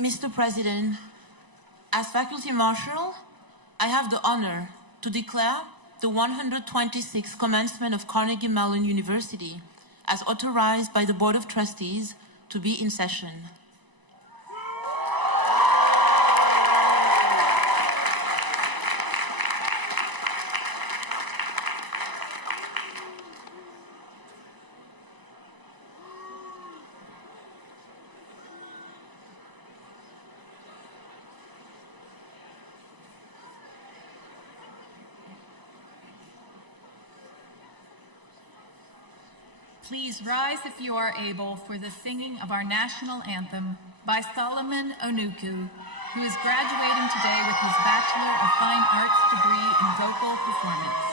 Mr. President, as Faculty Marshal, I have the honor to declare the 126th Commencement of Carnegie Mellon University as authorized by the Board of Trustees to be in session. Please rise if you are able for the singing of our national anthem by Solomon Onuku, who is graduating today with his Bachelor of Fine Arts degree in vocal performance.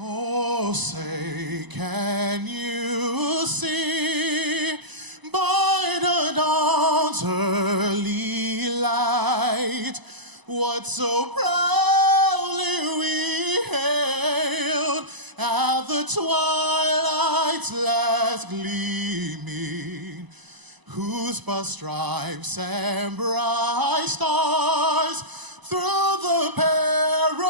Oh, say, can you see by the dawn's early light what so proudly we hailed at the twilight's last gleaming, whose broad stripes and bright stars through the perilous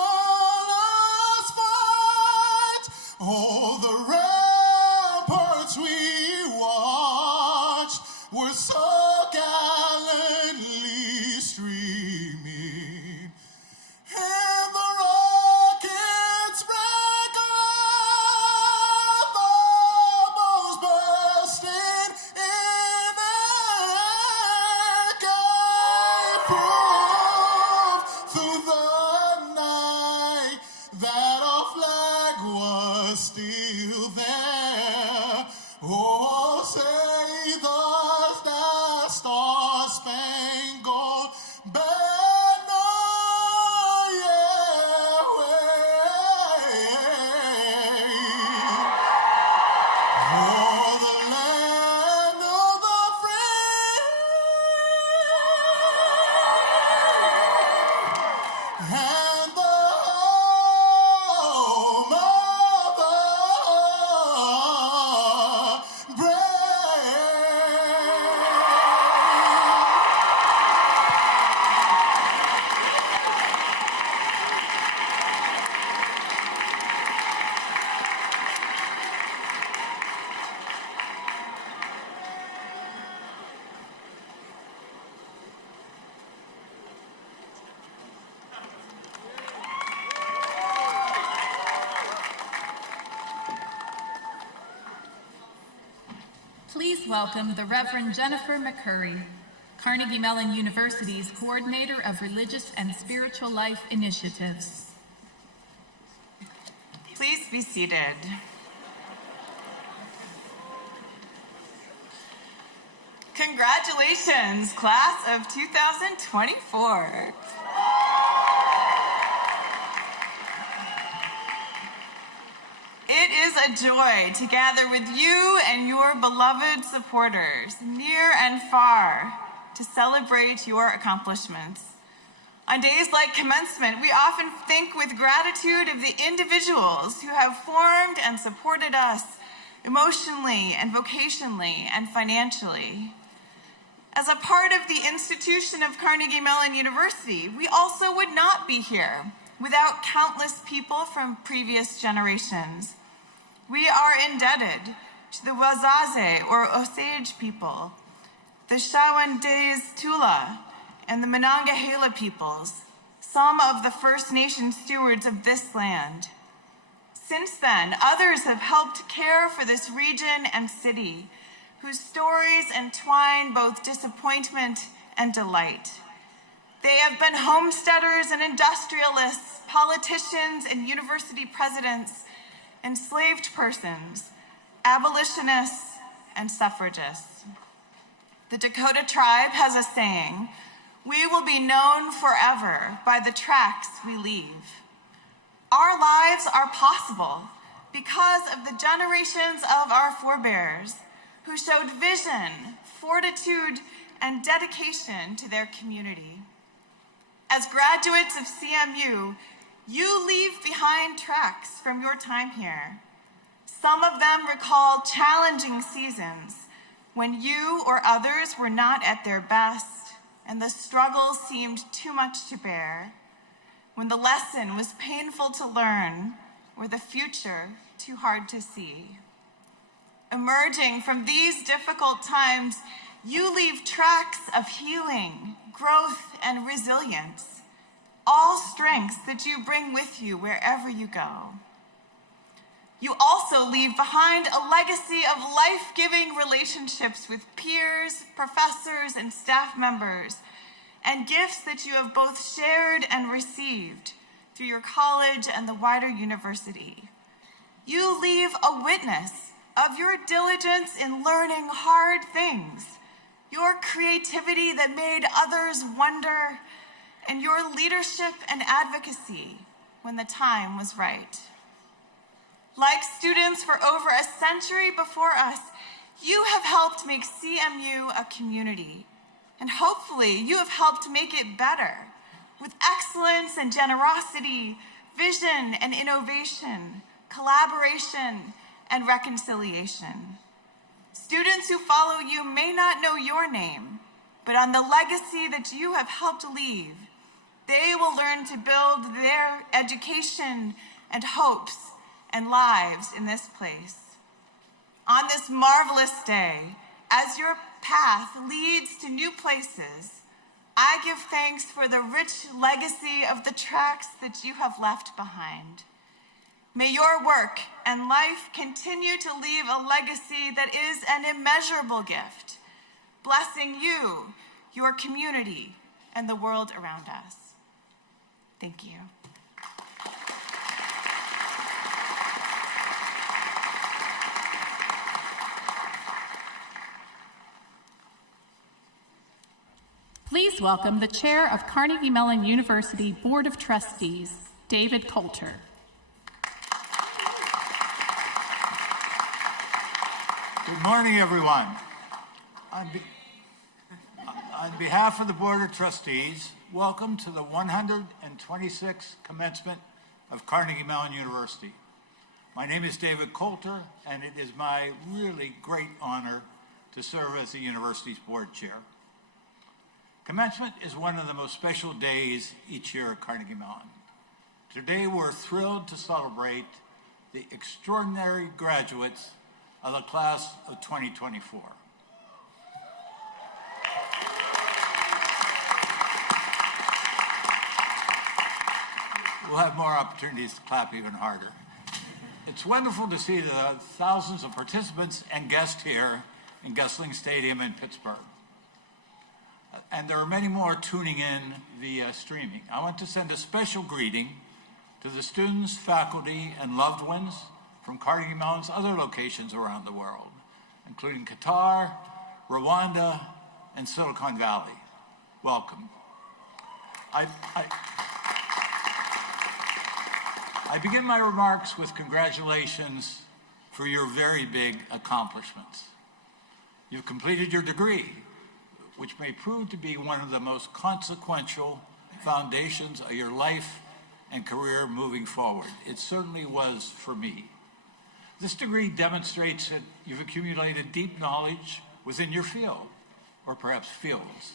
fight, oh, the ramparts we watched were so gallantly streaming, and the rockets break the bombs bursting in air gave proof through the night that our flag was still there. Oh, say thus that star-spangled banner yet wave. For the land of the free and the home of the brave. Please welcome the Reverend Jennifer McCurry, Carnegie Mellon University's Coordinator of Religious and Spiritual Life Initiatives. Please be seated. Congratulations, class of 2024. It is a joy to gather with you and your beloved supporters, near and far, to celebrate your accomplishments. On days like Commencement, we often think with gratitude of the individuals who have formed and supported us emotionally and vocationally and financially. As a part of the institution of Carnegie Mellon University, we also would not be here without countless people from previous generations. We are indebted to the Wazaze or Osage people, the Shawandes Tula, and the Monongahela peoples, some of the First Nation stewards of this land. Since then, others have helped care for this region and city, whose stories entwine both disappointment and delight. They have been homesteaders and industrialists, politicians and university presidents, enslaved persons, abolitionists, and suffragists. The Dakota tribe has a saying, "We will be known forever by the tracks we leave." Our lives are possible because of the generations of our forebears who showed vision, fortitude, and dedication to their community. As graduates of CMU, you leave behind tracks from your time here. Some of them recall challenging seasons, when you or others were not at their best and the struggle seemed too much to bear, when the lesson was painful to learn or the future too hard to see. Emerging from these difficult times, you leave tracks of healing, growth, and resilience, all strengths that you bring with you wherever you go. You also leave behind a legacy of life-giving relationships with peers, professors, and staff members, and gifts that you have both shared and received through your college and the wider university. You leave a witness of your diligence in learning hard things, your creativity that made others wonder, and your leadership and advocacy when the time was right. Like students for over a century before us, you have helped make CMU a community, and hopefully you have helped make it better with excellence and generosity, vision and innovation, collaboration and reconciliation. Students who follow you may not know your name, but on the legacy that you have helped leave, they will learn to build their education and hopes and lives in this place. On this marvelous day, as your path leads to new places, I give thanks for the rich legacy of the tracks that you have left behind. May your work and life continue to leave a legacy that is an immeasurable gift, blessing you, your community, and the world around us. Thank you. Please welcome the Chair of Carnegie Mellon University Board of Trustees, David Coulter. Good morning, everyone. On behalf of the Board of Trustees, welcome to the 126th commencement of Carnegie Mellon University. My name is David Coulter, and it is my really great honor to serve as the university's board chair. Commencement is one of the most special days each year at Carnegie Mellon. Today, we're thrilled to celebrate the extraordinary graduates of the class of 2024. We'll have more opportunities to clap even harder. It's wonderful to see the thousands of participants and guests here in Gessling Stadium in Pittsburgh. And there are many more tuning in via streaming. I want to send a special greeting to the students, faculty, and loved ones from Carnegie Mellon's other locations around the world, including Qatar, Rwanda, and Silicon Valley. Welcome. I begin my remarks with congratulations for your very big accomplishments. You've completed your degree, which may prove to be one of the most consequential foundations of your life and career moving forward. It certainly was for me. This degree demonstrates that you've accumulated deep knowledge within your field, or perhaps fields.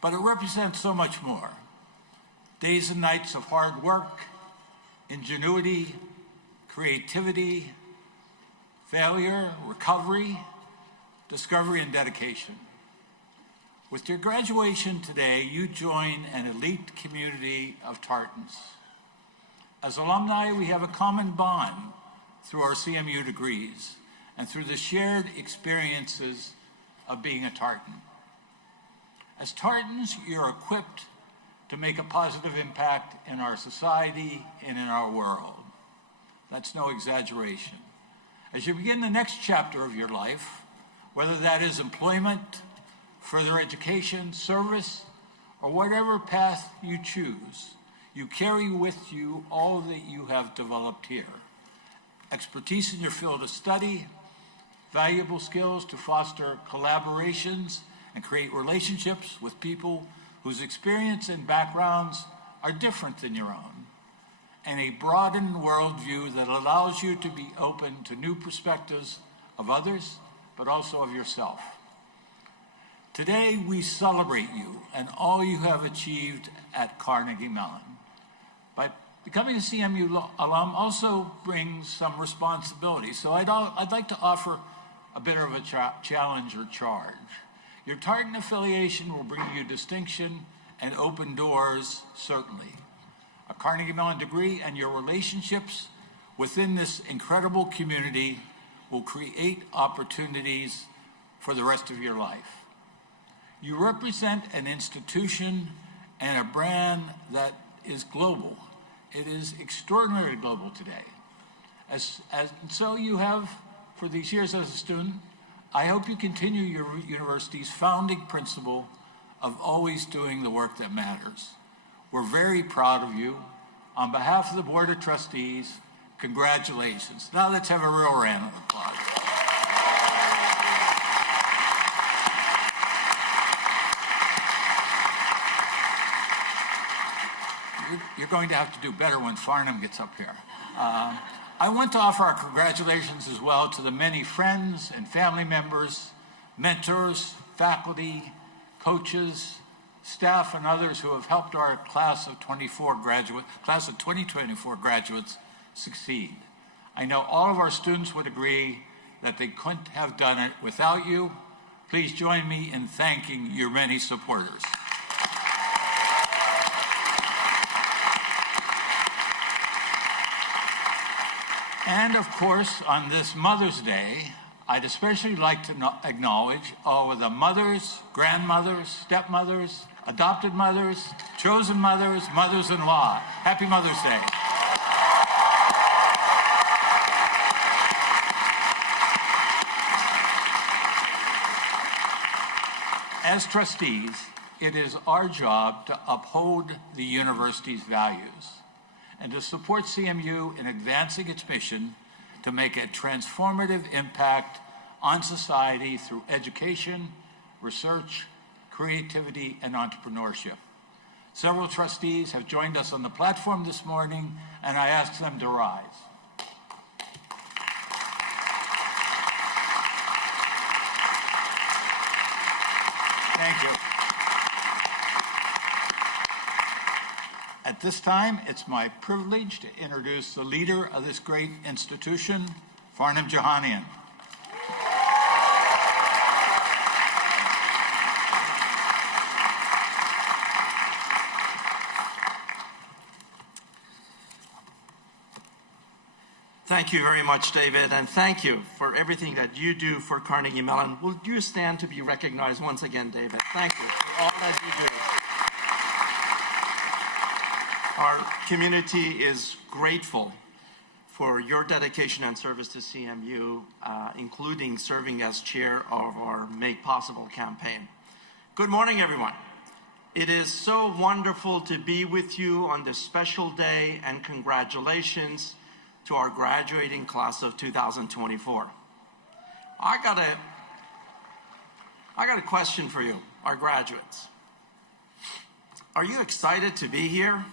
But it represents so much more. Days and nights of hard work, ingenuity, creativity, failure, recovery, discovery, and dedication. With your graduation today, you join an elite community of Tartans. As alumni, we have a common bond through our CMU degrees and through the shared experiences of being a Tartan. As Tartans, you're equipped to make a positive impact in our society and in our world. That's no exaggeration. As you begin the next chapter of your life, whether that is employment, further education, service, or whatever path you choose, you carry with you all that you have developed here. Expertise in your field of study, valuable skills to foster collaborations and create relationships with people whose experience and backgrounds are different than your own, and a broadened worldview that allows you to be open to new perspectives of others but also of yourself. Today, we celebrate you and all you have achieved at Carnegie Mellon. But becoming a CMU alum also brings some responsibility. So I'd like to offer a bit of a challenge or charge. Your Tartan affiliation will bring you distinction and open doors, certainly. A Carnegie Mellon degree and your relationships within this incredible community will create opportunities for the rest of your life. You represent an institution and a brand that is global. It is extraordinarily global today. So you have, for these years as a student, I hope you continue your university's founding principle of always doing the work that matters. We're very proud of you. On behalf of the Board of Trustees, congratulations. Now let's have a real round of applause. You're going to have to do better when Farnham gets up here. I want to offer our congratulations as well to the many friends and family members, mentors, faculty, coaches, staff, and others who have helped our class of 2024 graduates succeed. I know all of our students would agree that they couldn't have done it without you. Please join me in thanking your many supporters. And of course, on this Mother's Day, I'd especially like to acknowledge all of the mothers, grandmothers, stepmothers, adopted mothers, chosen mothers, mothers-in-law. Happy Mother's Day. As trustees, it is our job to uphold the university's values and to support CMU in advancing its mission to make a transformative impact on society through education, research, creativity, and entrepreneurship. Several trustees have joined us on the platform this morning, and I ask them to rise. Thank you. At this time, it's my privilege to introduce the leader of this great institution, Farnham Jahanian. Thank you very much, David, and thank you for everything that you do for Carnegie Mellon. Will you stand to be recognized once again, David? Thank you for all that you do. Our community is grateful for your dedication and service to CMU, including serving as chair of our Make Possible campaign. Good morning, everyone. It is so wonderful to be with you on this special day, and congratulations to our graduating class of 2024. I got a question for you, our graduates. Are you excited to be here?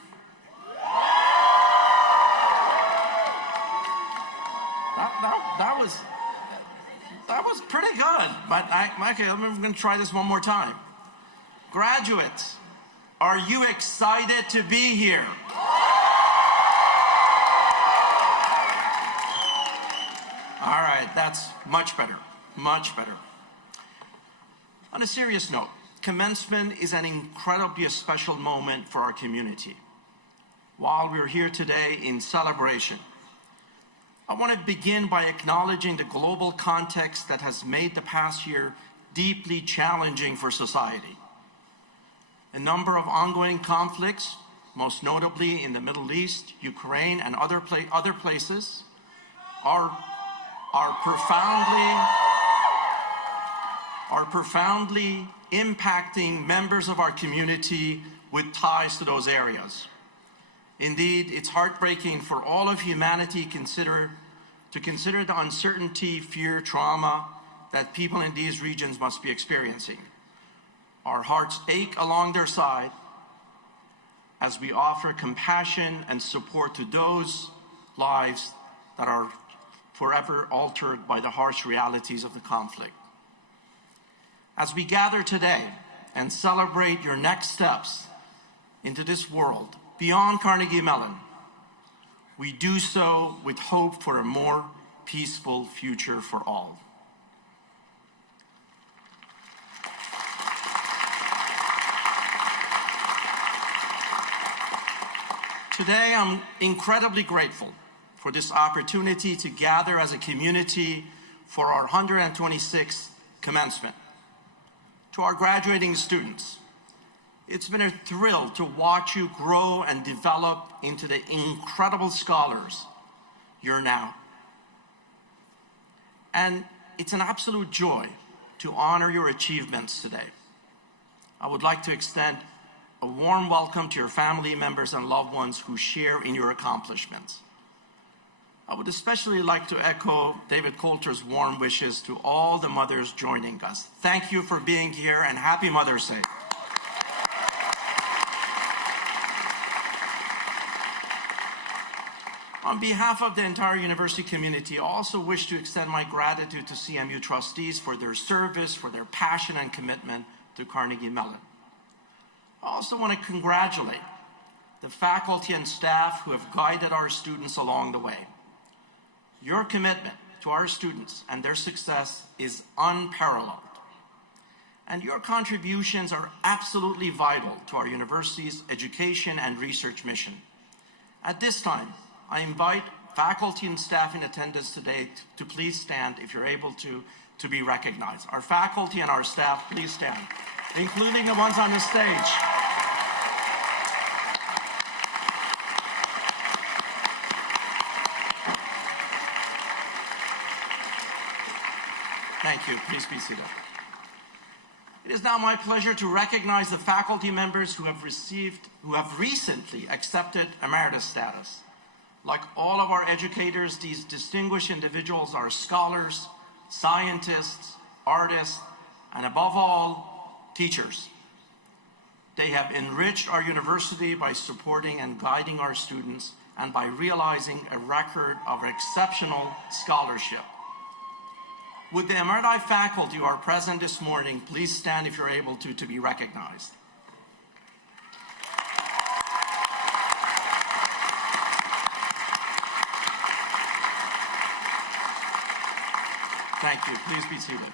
That was pretty good, but okay, I'm going to try this one more time. Graduates, are you excited to be here? All right, that's much better, much better. On a serious note, commencement is an incredibly special moment for our community. While we're here today in celebration, I want to begin by acknowledging the global context that has made the past year deeply challenging for society. A number of ongoing conflicts, most notably in the Middle East, Ukraine, and other places, are profoundly impacting members of our community with ties to those areas. Indeed, it's heartbreaking for all of humanity to consider the uncertainty, fear, trauma that people in these regions must be experiencing. Our hearts ache along their side as we offer compassion and support to those lives that are forever altered by the harsh realities of the conflict. As we gather today and celebrate your next steps into this world beyond Carnegie Mellon, we do so with hope for a more peaceful future for all. Today, I'm incredibly grateful for this opportunity to gather as a community for our 126th commencement. To our graduating students, it's been a thrill to watch you grow and develop into the incredible scholars you're now. And it's an absolute joy to honor your achievements today. I would like to extend a warm welcome to your family members and loved ones who share in your accomplishments. I would especially like to echo David Coulter's warm wishes to all the mothers joining us. Thank you for being here, and happy Mother's Day. On behalf of the entire university community, I also wish to extend my gratitude to CMU trustees for their service, for their passion and commitment to Carnegie Mellon. I also want to congratulate the faculty and staff who have guided our students along the way. Your commitment to our students and their success is unparalleled. And your contributions are absolutely vital to our university's education and research mission. At this time, I invite faculty and staff in attendance today to please stand if you're able to be recognized. Our faculty and our staff, please stand, including the ones on the stage. Thank you. Please be seated. It is now my pleasure to recognize the faculty members who have recently accepted emeritus status. Like all of our educators, these distinguished individuals are scholars, scientists, artists, and above all, teachers. They have enriched our university by supporting and guiding our students and by realizing a record of exceptional scholarship. Would the emeriti faculty who are present this morning please stand if you're able to be recognized. Thank you. Please be seated.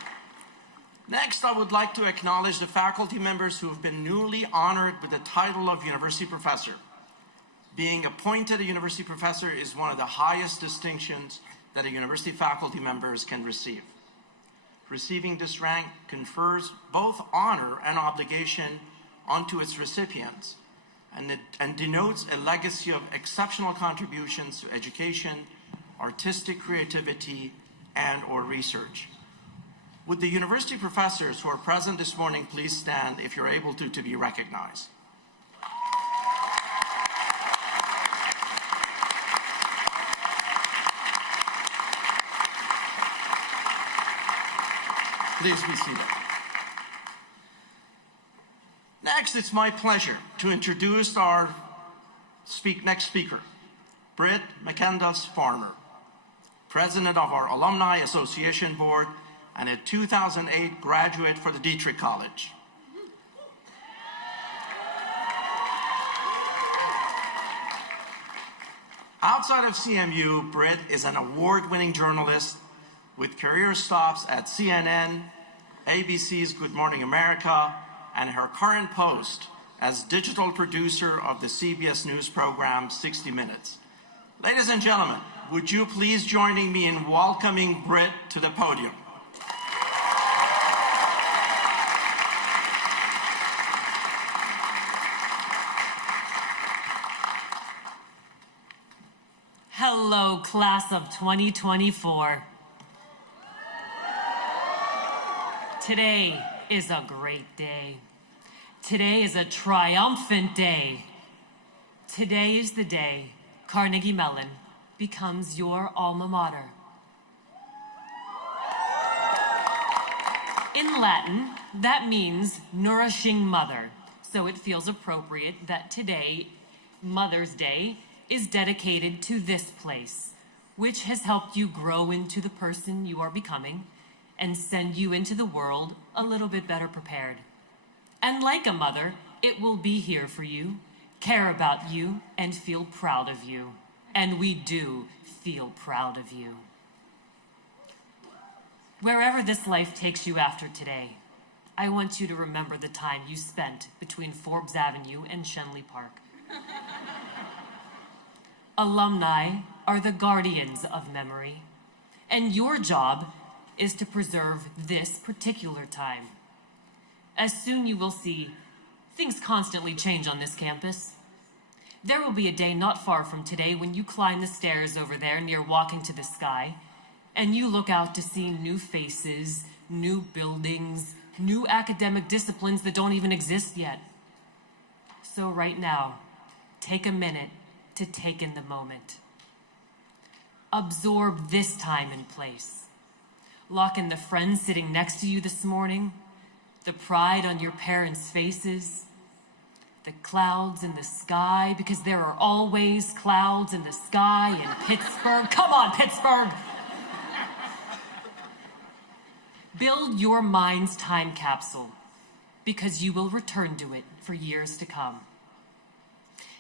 Next, I would like to acknowledge the faculty members who have been newly honored with the title of University Professor. Being appointed a University Professor is one of the highest distinctions that a university faculty members can receive. Receiving this rank confers both honor and obligation onto its recipients, and denotes a legacy of exceptional contributions to education, artistic creativity, and/or research. Would the university professors who are present this morning please stand if you're able to be recognized. Please be seated. Next, it's my pleasure to introduce our next speaker, Britt McCandless-Farmer, President of our Alumni Association Board and a 2008 graduate for the Dietrich College. Outside of CMU, Britt is an award-winning journalist with career stops at CNN, ABC's Good Morning America, and her current post as digital producer of the CBS News program 60 Minutes. Ladies and gentlemen, would you please join me in welcoming Britt to the podium? Hello, class of 2024. Today is a great day. Today is a triumphant day. Today is the day Carnegie Mellon becomes your alma mater. In Latin, that means nourishing mother, so it feels appropriate that today, Mother's Day, is dedicated to this place, which has helped you grow into the person you are becoming and send you into the world a little bit better prepared. And like a mother, it will be here for you, care about you, and feel proud of you. And we do feel proud of you. Wherever this life takes you after today, I want you to remember the time you spent between Forbes Avenue and Shenley Park. Alumni are the guardians of memory, and your job is to preserve this particular time. As soon you will see, things constantly change on this campus. There will be a day not far from today when you climb the stairs over there near Walking to the Sky, and you look out to see new faces, new buildings, new academic disciplines that don't even exist yet. So right now, take a minute to take in the moment. Absorb this time and place. Lock in the friends sitting next to you this morning, the pride on your parents' faces, the clouds in the sky, because there are always clouds in the sky in Pittsburgh. Come on, Pittsburgh! Build your mind's time capsule, because you will return to it for years to come.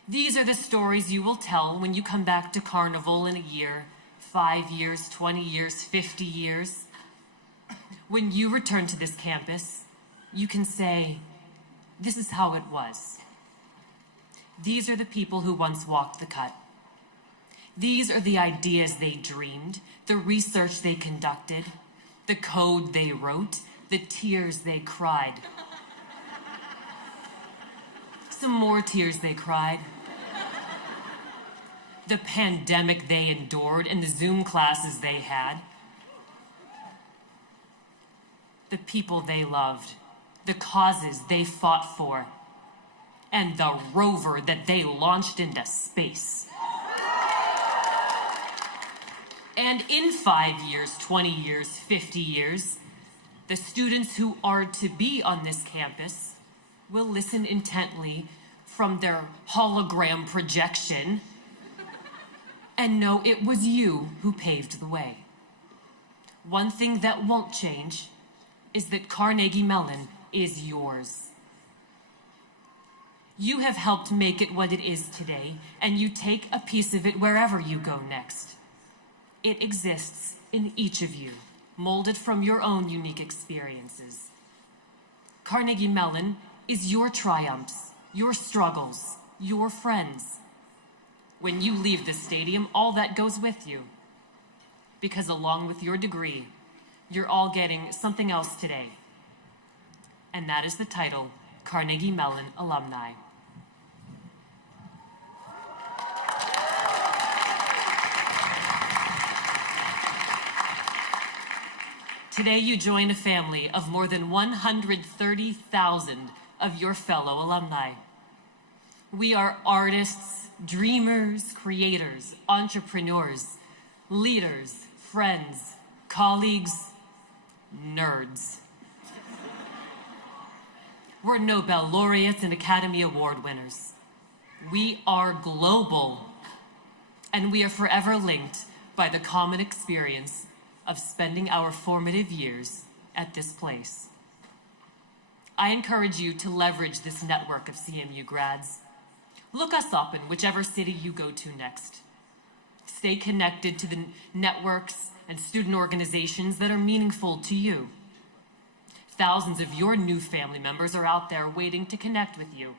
These are the stories you will tell when you come back to Carnival in a year, 5 years, 20 years, 50 years. When you return to this campus, you can say, this is how it was. These are the people who once walked the cut. These are the ideas they dreamed, the research they conducted, the code they wrote, the tears they cried. Some more tears they cried. The pandemic they endured and the Zoom classes they had. The people they loved, the causes they fought for, and the rover that they launched into space. And in 5 years, 20 years, 50 years, the students who are to be on this campus will listen intently from their hologram projection and know it was you who paved the way. One thing that won't change is that Carnegie Mellon is yours. You have helped make it what it is today, and you take a piece of it wherever you go next. It exists in each of you, molded from your own unique experiences. Carnegie Mellon is your triumphs, your struggles, your friends. When you leave this stadium, all that goes with you. Because along with your degree, you're all getting something else today. And that is the title, Carnegie Mellon Alumni. Today you join a family of more than 130,000 of your fellow alumni. We are artists, dreamers, creators, entrepreneurs, leaders, friends, colleagues, nerds. We're Nobel laureates and Academy Award winners. We are global, and we are forever linked by the common experience of spending our formative years at this place. I encourage you to leverage this network of CMU grads. Look us up in whichever city you go to next. Stay connected to the networks and student organizations that are meaningful to you. Thousands of your new family members are out there waiting to connect with you,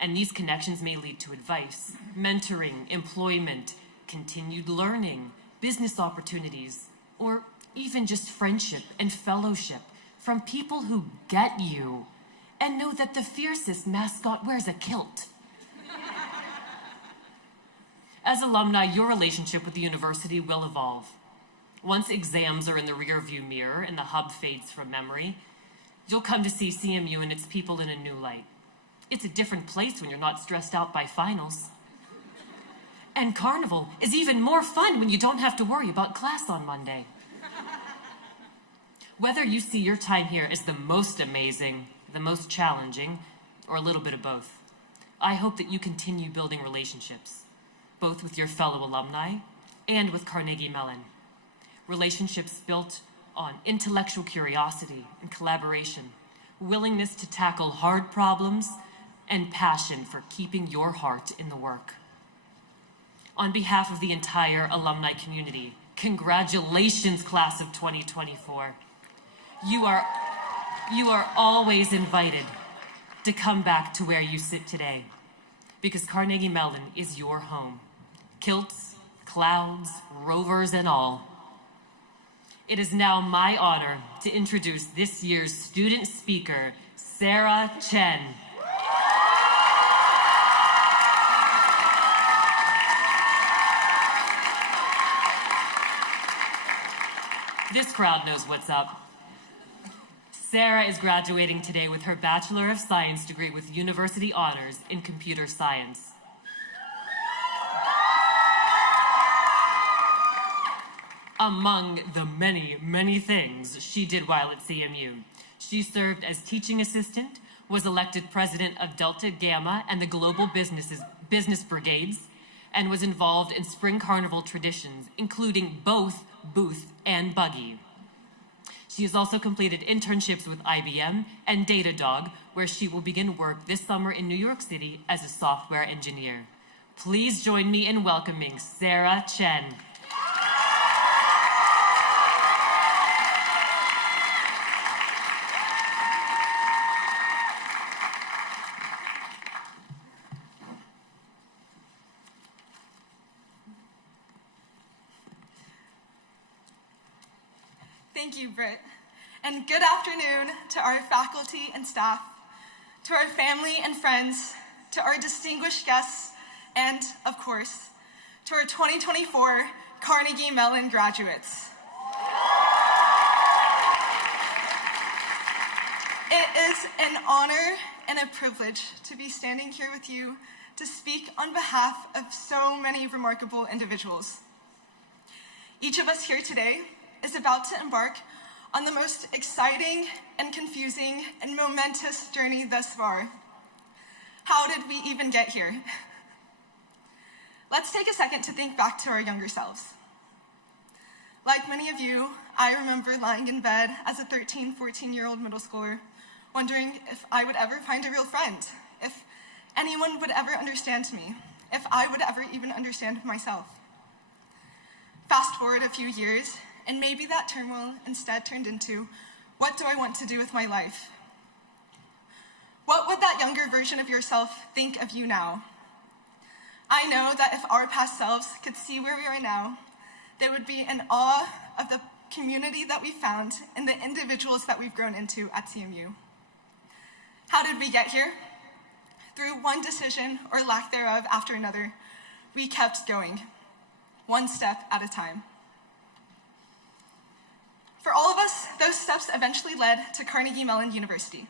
and these connections may lead to advice, mentoring, employment, continued learning, business opportunities, or even just friendship and fellowship from people who get you and know that the fiercest mascot wears a kilt. As alumni, your relationship with the university will evolve. Once exams are in the rearview mirror and the hub fades from memory, you'll come to see CMU and its people in a new light. It's a different place when you're not stressed out by finals. And Carnival is even more fun when you don't have to worry about class on Monday. Whether you see your time here as the most amazing, the most challenging, or a little bit of both, I hope that you continue building relationships, both with your fellow alumni and with Carnegie Mellon. Relationships built on intellectual curiosity and collaboration, willingness to tackle hard problems, and passion for keeping your heart in the work. On behalf of the entire alumni community, congratulations, class of 2024. You are always invited to come back to where you sit today, because Carnegie Mellon is your home. Kilts, clouds, rovers, and all. It is now my honor to introduce this year's student speaker, Sarah Chen. This crowd knows what's up. Sarah is graduating today with her Bachelor of Science degree with University Honors in Computer Science. Among the many, many things she did while at CMU, she served as teaching assistant, was elected president of Delta Gamma and the Global Business Brigades, and was involved in spring carnival traditions, including both booth and buggy. She has also completed internships with IBM and Datadog, where she will begin work this summer in New York City as a software engineer. Please join me in welcoming Sarah Chen. Thank you, Britt. And good afternoon to our faculty and staff, to our family and friends, to our distinguished guests, and, of course, to our 2024 Carnegie Mellon graduates. It is an honor and a privilege to be standing here with you to speak on behalf of so many remarkable individuals. Each of us here today is about to embark on the most exciting and confusing and momentous journey thus far. How did we even get here? Let's take a second to think back to our younger selves. Like many of you, I remember lying in bed as a 13, 14-year-old middle schooler, wondering if I would ever find a real friend, if anyone would ever understand me, if I would ever even understand myself. Fast forward a few years, and maybe that turmoil instead turned into, what do I want to do with my life? What would that younger version of yourself think of you now? I know that if our past selves could see where we are now, they would be in awe of the community that we found and the individuals that we've grown into at CMU. How did we get here? Through one decision or lack thereof after another, we kept going, one step at a time. For all of us, those steps eventually led to Carnegie Mellon University.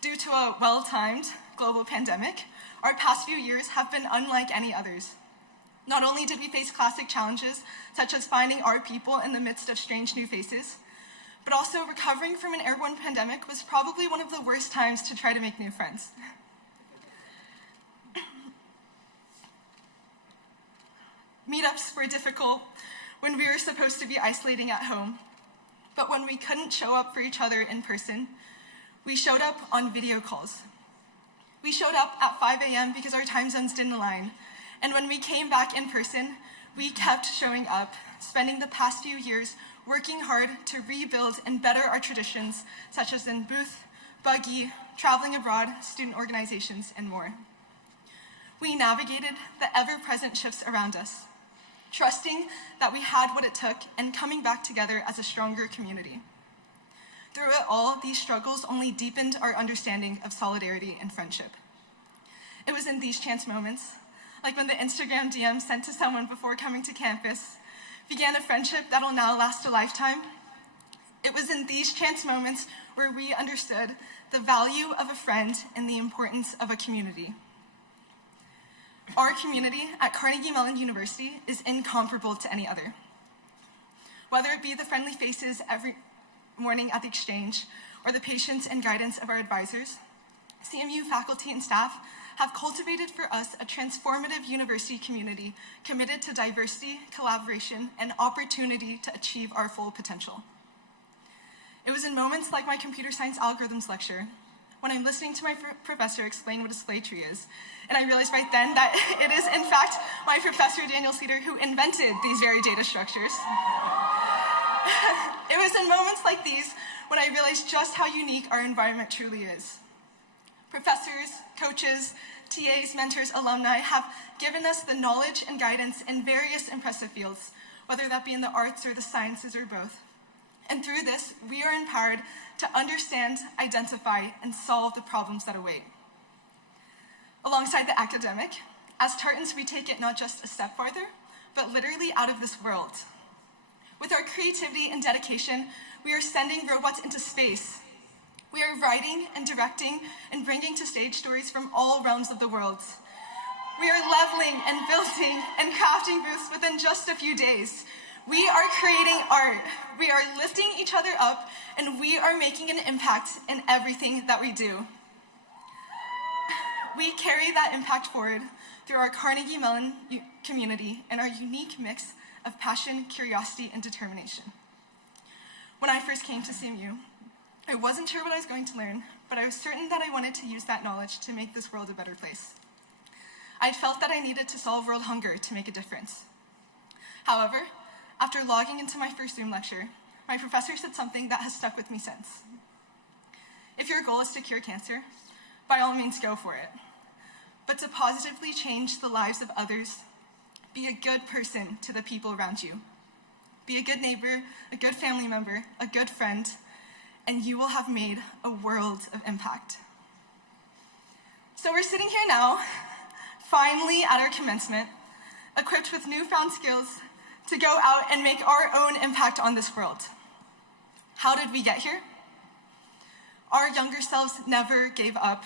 Due to a well-timed global pandemic, our past few years have been unlike any others. Not only did we face classic challenges, such as finding our people in the midst of strange new faces, but also recovering from an airborne pandemic was probably one of the worst times to try to make new friends. Meetups were difficult when we were supposed to be isolating at home, but when we couldn't show up for each other in person, we showed up on video calls. We showed up at 5 a.m. because our time zones didn't align, and when we came back in person, we kept showing up, spending the past few years working hard to rebuild and better our traditions, such as in booth, buggy, traveling abroad, student organizations, and more. We navigated the ever-present shifts around us, trusting that we had what it took and coming back together as a stronger community. Through it all, these struggles only deepened our understanding of solidarity and friendship. It was in these chance moments, like when the Instagram DM sent to someone before coming to campus began a friendship that'll now last a lifetime. It was in these chance moments where we understood the value of a friend and the importance of a community. Our community at Carnegie Mellon University is incomparable to any other. Whether it be the friendly faces every morning at the exchange or the patience and guidance of our advisors, CMU faculty and staff have cultivated for us a transformative university community committed to diversity, collaboration, and opportunity to achieve our full potential. It was in moments like my computer science algorithms lecture, when I'm listening to my professor explain what a display tree is, and I realized right then that it is in fact my professor, Daniel Cedar, who invented these very data structures. It was in moments like these when I realized just how unique our environment truly is. Professors, coaches, TAs, mentors, alumni have given us the knowledge and guidance in various impressive fields, whether that be in the arts or the sciences or both. And through this, we are empowered to understand, identify, and solve the problems that await. Alongside the academic, as Tartans, we take it not just a step farther, but literally out of this world. With our creativity and dedication, we are sending robots into space. We are writing and directing and bringing to stage stories from all realms of the world. We are leveling and building and crafting booths within just a few days. We are creating art. We are lifting each other up, and we are making an impact in everything that we do. We carry that impact forward through our Carnegie Mellon community and our unique mix of passion, curiosity, and determination. When I first came to CMU, I wasn't sure what I was going to learn, but I was certain that I wanted to use that knowledge to make this world a better place. I felt that I needed to solve world hunger to make a difference. However, after logging into my first Zoom lecture, my professor said something that has stuck with me since. If your goal is to cure cancer, by all means go for it. But to positively change the lives of others, be a good person to the people around you. Be a good neighbor, a good family member, a good friend, and you will have made a world of impact. So we're sitting here now, finally at our commencement, equipped with newfound skills to go out and make our own impact on this world. How did we get here? Our younger selves never gave up.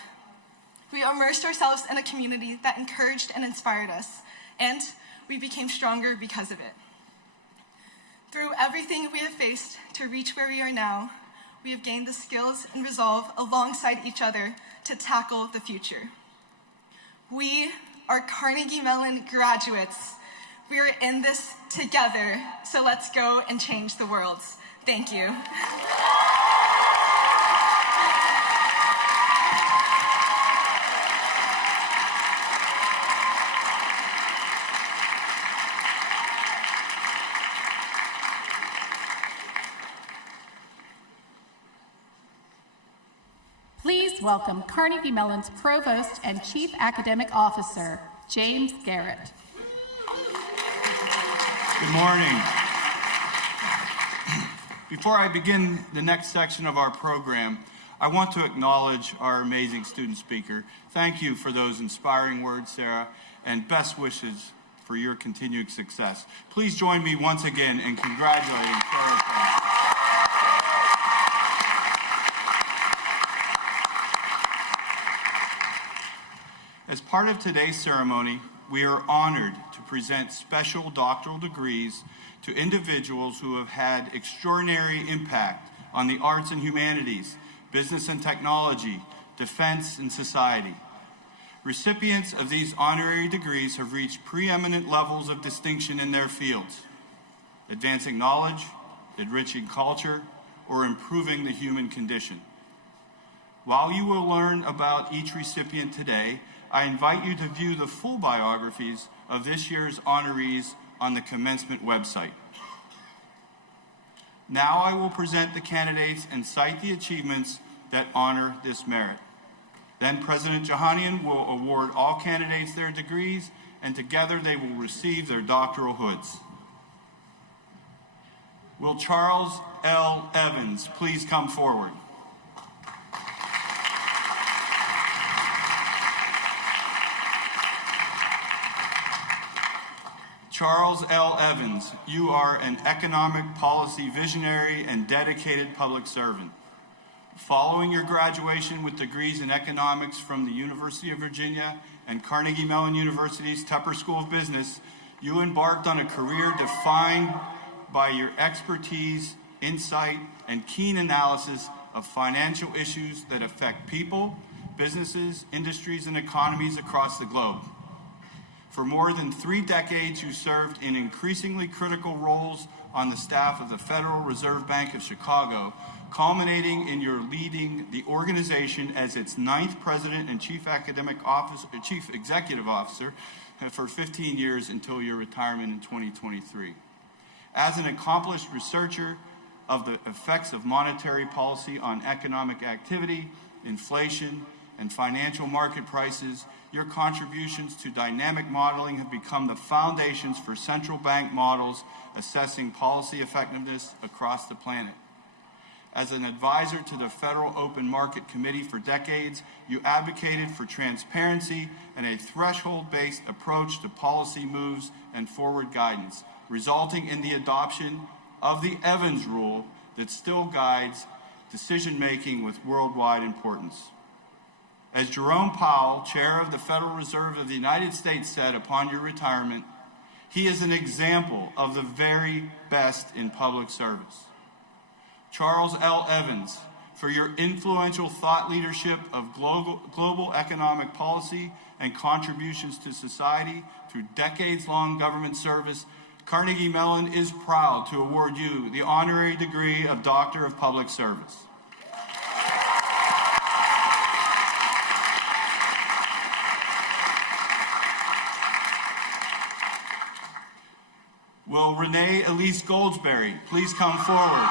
We immersed ourselves in a community that encouraged and inspired us, and we became stronger because of it. Through everything we have faced to reach where we are now, we have gained the skills and resolve alongside each other to tackle the future. We are Carnegie Mellon graduates. We are in this together, so let's go and change the world. Thank you. Please welcome Carnegie Mellon's Provost and Chief Academic Officer, James Garrett. Good morning. Before I begin the next section of our program, I want to acknowledge our amazing student speaker. Thank you for those inspiring words, Sarah, and best wishes for your continued success. Please join me once again in congratulating Sarah. As part of today's ceremony, we are honored to present special doctoral degrees to individuals who have had extraordinary impact on the arts and humanities, business and technology, defense and society. Recipients of these honorary degrees have reached preeminent levels of distinction in their fields, advancing knowledge, enriching culture, or improving the human condition. While you will learn about each recipient today, I invite you to view the full biographies of this year's honorees on the Commencement website. Now I will present the candidates and cite the achievements that honor this merit. Then President Johanian will award all candidates their degrees, and together they will receive their doctoral hoods. Will Charles L. Evans please come forward? Charles L. Evans, you are an economic policy visionary and dedicated public servant. Following your graduation with degrees in economics from the University of Virginia and Carnegie Mellon University's Tepper School of Business, you embarked on a career defined by your expertise, insight, and keen analysis of financial issues that affect people, businesses, industries, and economies across the globe. For more than 3 decades, you served in increasingly critical roles on the staff of the Federal Reserve Bank of Chicago, culminating in your leading the organization as its 9th president and chief executive officer for 15 years until your retirement in 2023. As an accomplished researcher of the effects of monetary policy on economic activity, inflation, and financial market prices, your contributions to dynamic modeling have become the foundations for central bank models assessing policy effectiveness across the planet. As an advisor to the Federal Open Market Committee for decades, you advocated for transparency and a threshold-based approach to policy moves and forward guidance, resulting in the adoption of the Evans Rule that still guides decision-making with worldwide importance. As Jerome Powell, chair of the Federal Reserve of the United States, said upon your retirement, he is an example of the very best in public service. Charles L. Evans, for your influential thought leadership of global economic policy and contributions to society through decades-long government service, Carnegie Mellon is proud to award you the honorary degree of Doctor of Public Service. Will Renee Elise Goldsberry please come forward?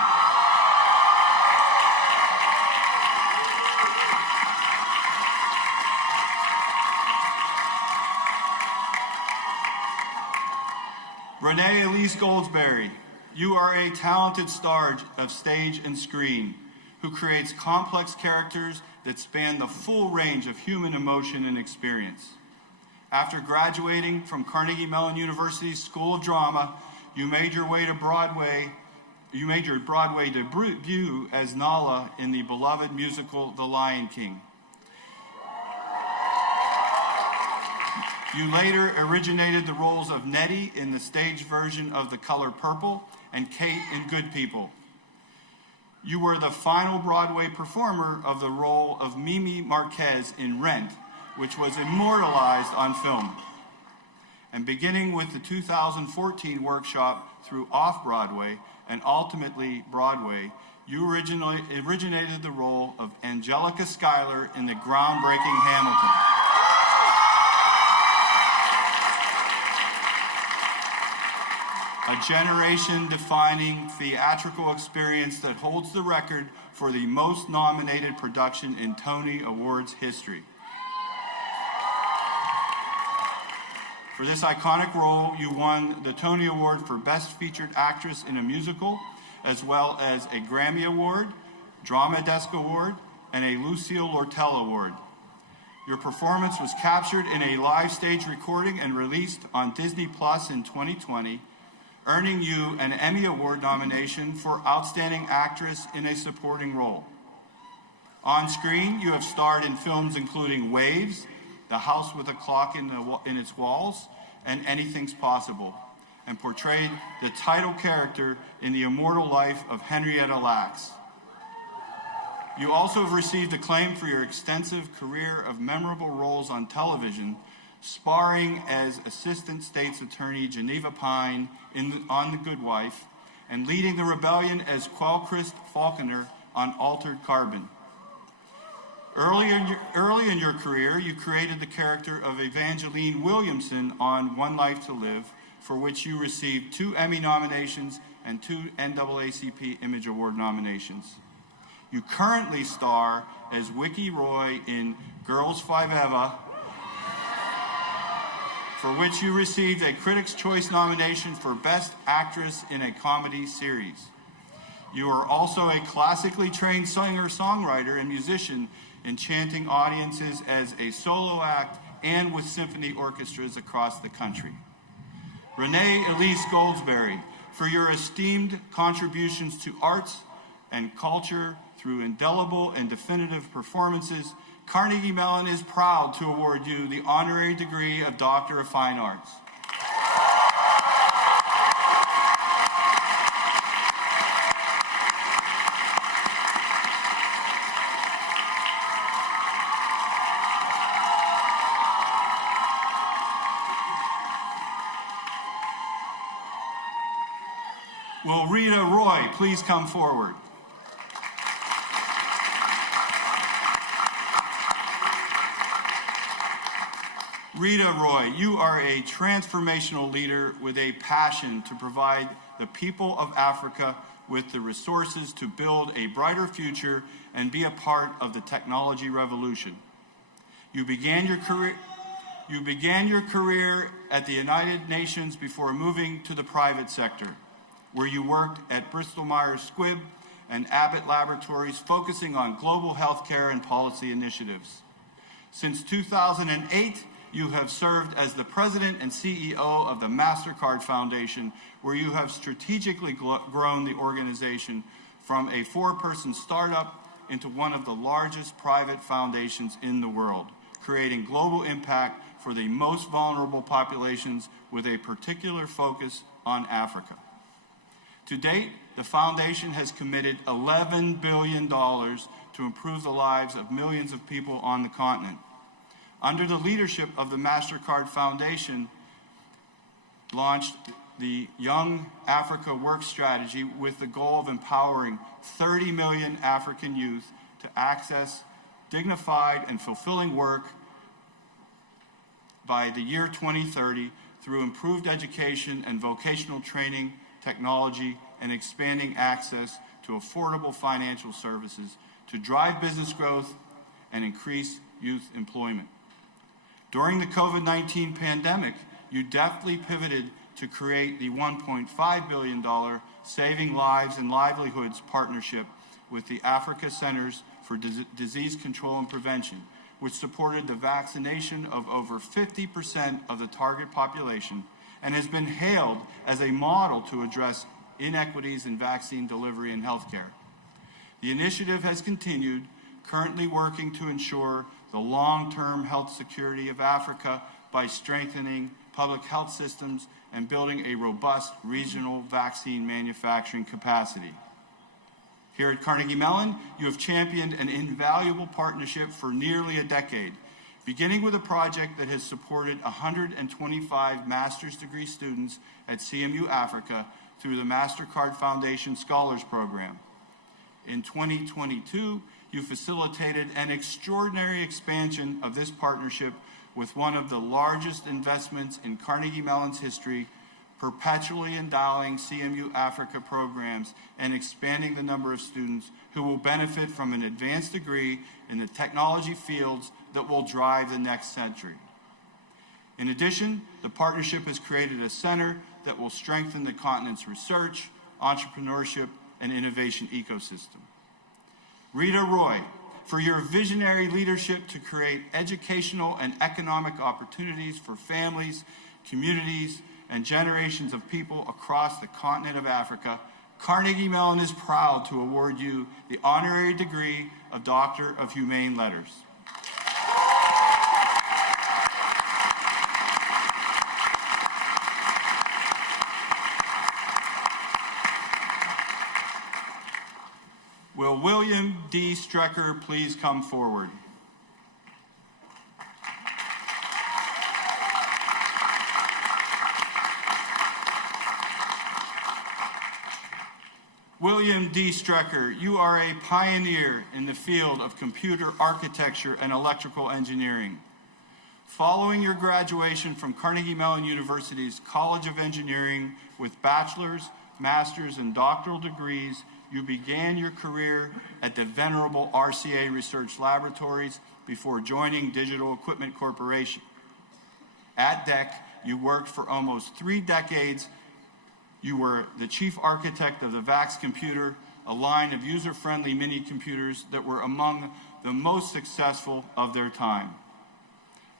Renee Elise Goldsberry, you are a talented star of stage and screen who creates complex characters that span the full range of human emotion and experience. After graduating from Carnegie Mellon University's School of Drama, you made your Broadway debut as Nala in the beloved musical The Lion King. You later originated the roles of Nettie in the stage version of The Color Purple and Kate in Good People. You were the final Broadway performer of the role of Mimi Marquez in Rent, which was immortalized on film. And beginning with the 2014 workshop through Off-Broadway and ultimately Broadway, you originated the role of Angelica Schuyler in the groundbreaking Hamilton. A generation-defining theatrical experience that holds the record for the most nominated production in Tony Awards history. For this iconic role, you won the Tony Award for Best Featured Actress in a Musical, as well as a Grammy Award, Drama Desk Award, and a Lucille Lortel Award. Your performance was captured in a live stage recording and released on Disney Plus in 2020, earning you an Emmy Award nomination for Outstanding Actress in a Supporting Role. On screen, you have starred in films including Waves, The House with a Clock in its Walls, and Anything's Possible, and portrayed the title character in the immortal life of Henrietta Lacks. You also have received acclaim for your extensive career of memorable roles on television, sparring as Assistant State's Attorney Geneva Pine on The Good Wife, and leading the rebellion as Quellcrist Falconer on Altered Carbon. Early in your career, you created the character of Evangeline Williamson on One Life to Live, for which you received 2 Emmy nominations and 2 NAACP Image Award nominations. You currently star as Wiki Roy in Girls Five Eva, for which you received a Critics' Choice nomination for Best Actress in a Comedy Series. You are also a classically trained singer-songwriter and musician, enchanting audiences as a solo act and with symphony orchestras across the country. Renee Elise Goldsberry, for your esteemed contributions to arts and culture through indelible and definitive performances, Carnegie Mellon is proud to award you the honorary degree of Doctor of Fine Arts. Will Rita Roy please come forward? Rita Roy, you are a transformational leader with a passion to provide the people of Africa with the resources to build a brighter future and be a part of the technology revolution. You began your career at the United Nations before moving to the private sector, where you worked at Bristol Myers Squibb and Abbott Laboratories, focusing on global healthcare and policy initiatives. Since 2008, you have served as the president and CEO of the MasterCard Foundation, where you have strategically grown the organization from a 4-person startup into one of the largest private foundations in the world, creating global impact for the most vulnerable populations with a particular focus on Africa. To date, the foundation has committed $11 billion to improve the lives of millions of people on the continent. Under the leadership of the MasterCard Foundation, launched the Young Africa Work Strategy with the goal of empowering 30 million African youth to access dignified and fulfilling work by the year 2030 through improved education and vocational training, technology, and expanding access to affordable financial services to drive business growth and increase youth employment. During the COVID-19 pandemic, you deftly pivoted to create the $1.5 billion Saving Lives and Livelihoods partnership with the Africa Centers for Disease Control and Prevention, which supported the vaccination of over 50% of the target population and has been hailed as a model to address inequities in vaccine delivery and healthcare. The initiative has continued, currently working to ensure the long-term health security of Africa by strengthening public health systems and building a robust regional vaccine manufacturing capacity. Here at Carnegie Mellon, you have championed an invaluable partnership for nearly a decade, beginning with a project that has supported 125 master's degree students at CMU Africa through the MasterCard Foundation Scholars Program. In 2022, you facilitated an extraordinary expansion of this partnership with one of the largest investments in Carnegie Mellon's history, perpetually endowing CMU Africa programs and expanding the number of students who will benefit from an advanced degree in the technology fields that will drive the next century. In addition, the partnership has created a center that will strengthen the continent's research, entrepreneurship, and innovation ecosystem. Rita Roy, for your visionary leadership to create educational and economic opportunities for families, communities, and generations of people across the continent of Africa, Carnegie Mellon is proud to award you the honorary degree of Doctor of Humane Letters. Will William D. Strecker please come forward? William D. Strecker, you are a pioneer in the field of computer architecture and electrical engineering. Following your graduation from Carnegie Mellon University's College of Engineering with bachelor's, master's, and doctoral degrees, you began your career at the venerable RCA Research Laboratories before joining Digital Equipment Corporation. At DEC, you worked for almost 3 decades. You were the chief architect of the VAX computer, a line of user-friendly mini computers that were among the most successful of their time.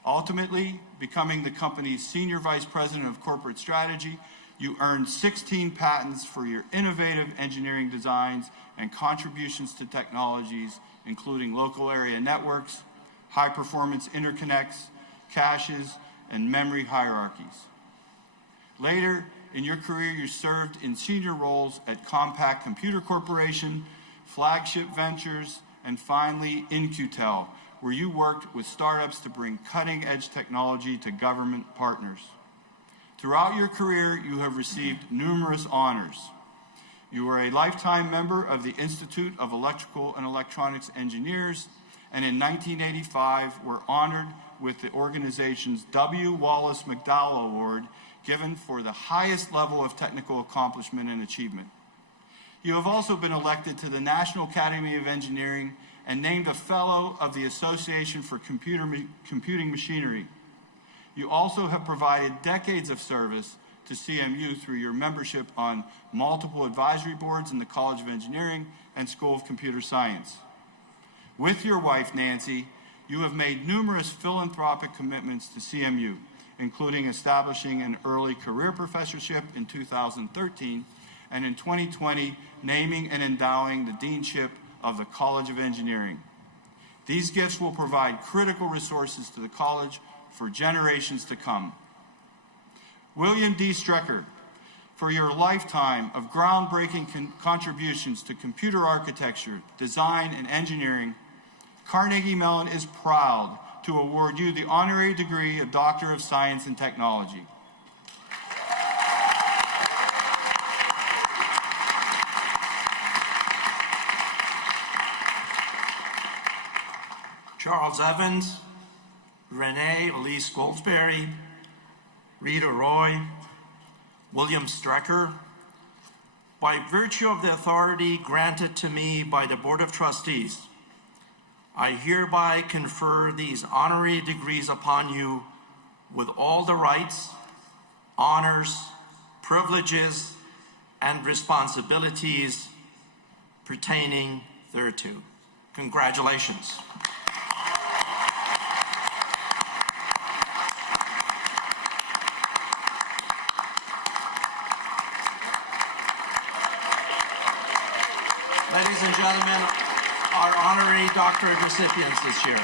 Ultimately, becoming the company's senior vice president of corporate strategy, you earned 16 patents for your innovative engineering designs and contributions to technologies, including local area networks, high-performance interconnects, caches, and memory hierarchies. Later in your career, you served in senior roles at Compaq Computer Corporation, Flagship Ventures, and finally In-Q-Tel, where you worked with startups to bring cutting-edge technology to government partners. Throughout your career, you have received numerous honors. You were a lifetime member of the Institute of Electrical and Electronics Engineers, and in 1985 were honored with the organization's W. Wallace McDowell Award, given for the highest level of technical accomplishment and achievement. You have also been elected to the National Academy of Engineering and named a Fellow of the Association for Computing Machinery. You also have provided decades of service to CMU through your membership on multiple advisory boards in the College of Engineering and School of Computer Science. With your wife, Nancy, you have made numerous philanthropic commitments to CMU, including establishing an early career professorship in 2013, and in 2020, naming and endowing the deanship of the College of Engineering. These gifts will provide critical resources to the college for generations to come. William D. Strecker, for your lifetime of groundbreaking contributions to computer architecture, design, and engineering, Carnegie Mellon is proud to award you the honorary degree of Doctor of Science in Technology. Charles Evans, Renee Elise Goldsberry, Rita Roy, William Strecker, by virtue of the authority granted to me by the Board of Trustees, I hereby confer these honorary degrees upon you with all the rights, honors, privileges, and responsibilities pertaining thereto. Congratulations. Ladies and gentlemen, our honorary doctorate recipients this year.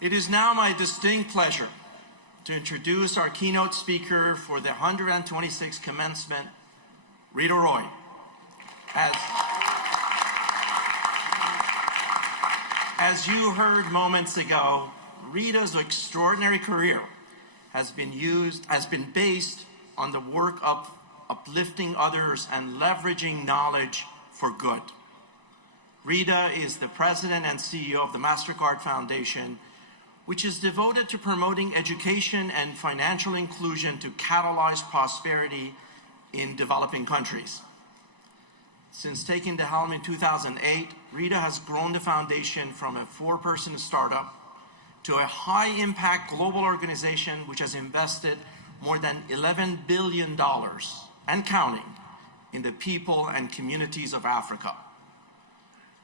It is now my distinct pleasure to introduce our keynote speaker for the 126th commencement, Rita Roy. As you heard moments ago, Rita's extraordinary career has been based on the work of uplifting others and leveraging knowledge for good. Rita is the president and CEO of the MasterCard Foundation, which is devoted to promoting education and financial inclusion to catalyze prosperity in developing countries. Since taking the helm in 2008, Rita has grown the foundation from a 4-person startup to a high-impact global organization which has invested more than $11 billion and counting in the people and communities of Africa.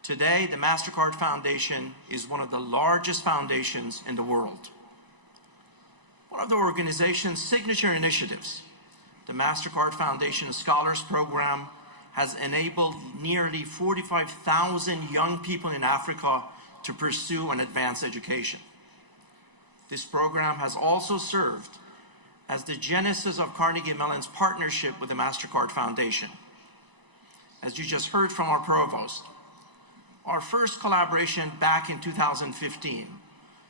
Today, the MasterCard Foundation is one of the largest foundations in the world. One of the organization's signature initiatives, the MasterCard Foundation Scholars Program, has enabled nearly 45,000 young people in Africa to pursue an advanced education. This program has also served as the genesis of Carnegie Mellon's partnership with the MasterCard Foundation. As you just heard from our provost, our first collaboration back in 2015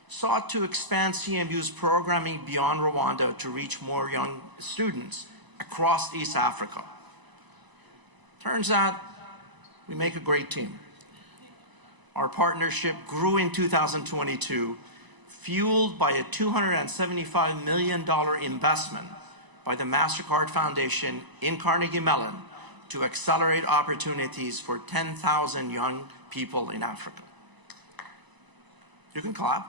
sought to expand CMU's programming beyond Rwanda to reach more young students across East Africa. Turns out we make a great team. Our partnership grew in 2022, fueled by a $275 million investment by the MasterCard Foundation in Carnegie Mellon to accelerate opportunities for 10,000 young people in Africa. You can clap.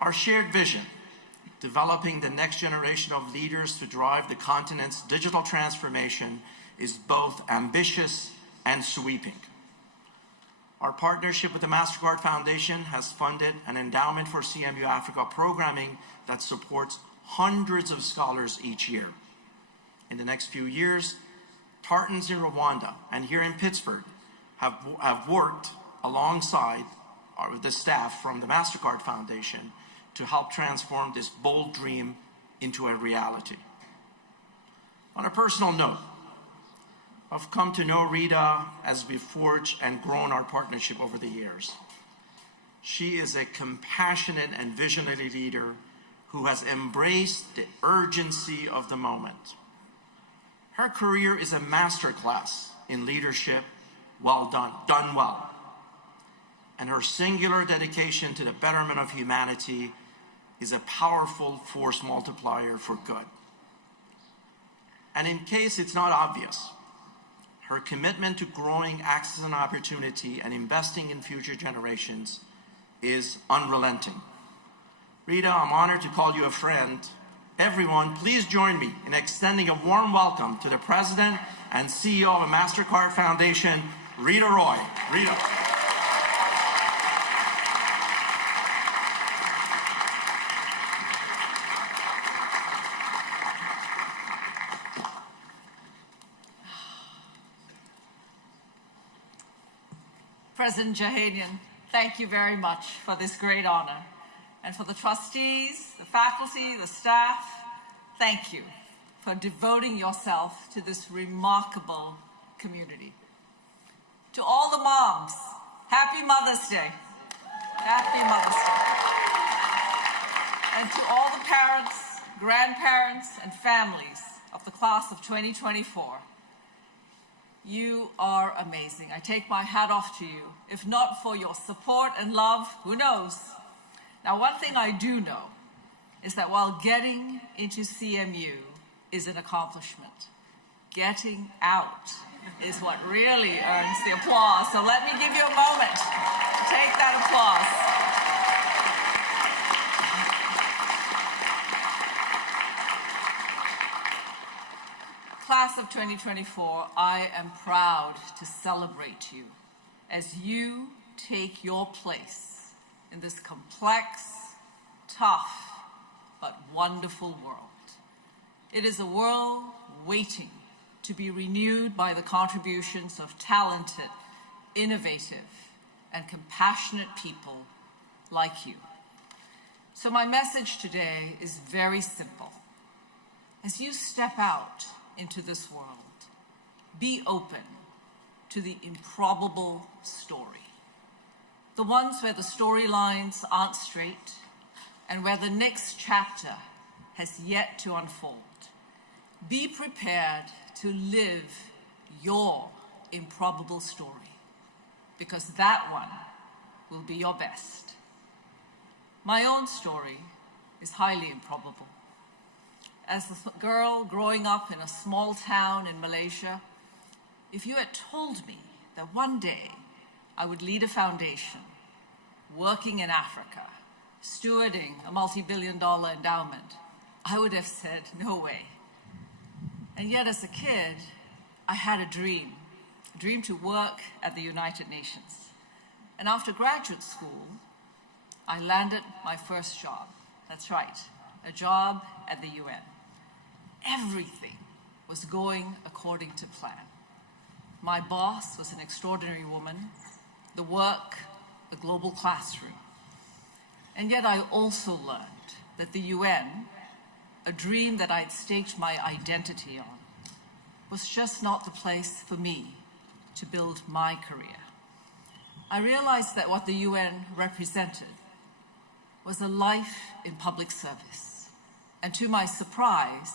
Our shared vision, developing the next generation of leaders to drive the continent's digital transformation, is both ambitious and sweeping. Our partnership with the MasterCard Foundation has funded an endowment for CMU Africa programming that supports hundreds of scholars each year. In the next few years, Tartans in Rwanda and here in Pittsburgh have worked alongside or the staff from the MasterCard Foundation to help transform this bold dream into a reality. On a personal note, I've come to know Rita as we've forged and grown our partnership over the years. She is a compassionate and visionary leader who has embraced the urgency of the moment. Her career is a masterclass in leadership, done well. And her singular dedication to the betterment of humanity is a powerful force multiplier for good. And in case it's not obvious, her commitment to growing access and opportunity and investing in future generations is unrelenting. Rita, I'm honored to call you a friend. Everyone, please join me in extending a warm welcome to the President and CEO of the MasterCard Foundation, Rita Roy. Rita. President Jahanian, thank you very much for this great honor. And for the trustees, the faculty, the staff, thank you for devoting yourself to this remarkable community. To all the moms, happy Mother's Day. Happy Mother's Day. And to all the parents, grandparents, and families of the class of 2024, you are amazing. I take my hat off to you. If not for your support and love, who knows? Now, one thing I do know is that while getting into CMU is an accomplishment, getting out is what really earns the applause. So let me give you a moment to take that applause. Class of 2024, I am proud to celebrate you as you take your place in this complex, tough, but wonderful world. It is a world waiting to be renewed by the contributions of talented, innovative, and compassionate people like you. So my message today is very simple. As you step out into this world, be open to the improbable story. The ones where the storylines aren't straight and where the next chapter has yet to unfold. Be prepared to live your improbable story, because that one will be your best. My own story is highly improbable. As a girl growing up in a small town in Malaysia, if you had told me that one day I would lead a foundation working in Africa, stewarding a multi-billion-dollar endowment, I would have said, no way. And yet as a kid, I had a dream to work at the United Nations. And after graduate school, I landed my first job. That's right, a job at the UN. Everything was going according to plan. My boss was an extraordinary woman, the work, a global classroom. And yet I also learned that the UN, a dream that I'd staked my identity on, was just not the place for me to build my career. I realized that what the UN represented was a life in public service. And to my surprise,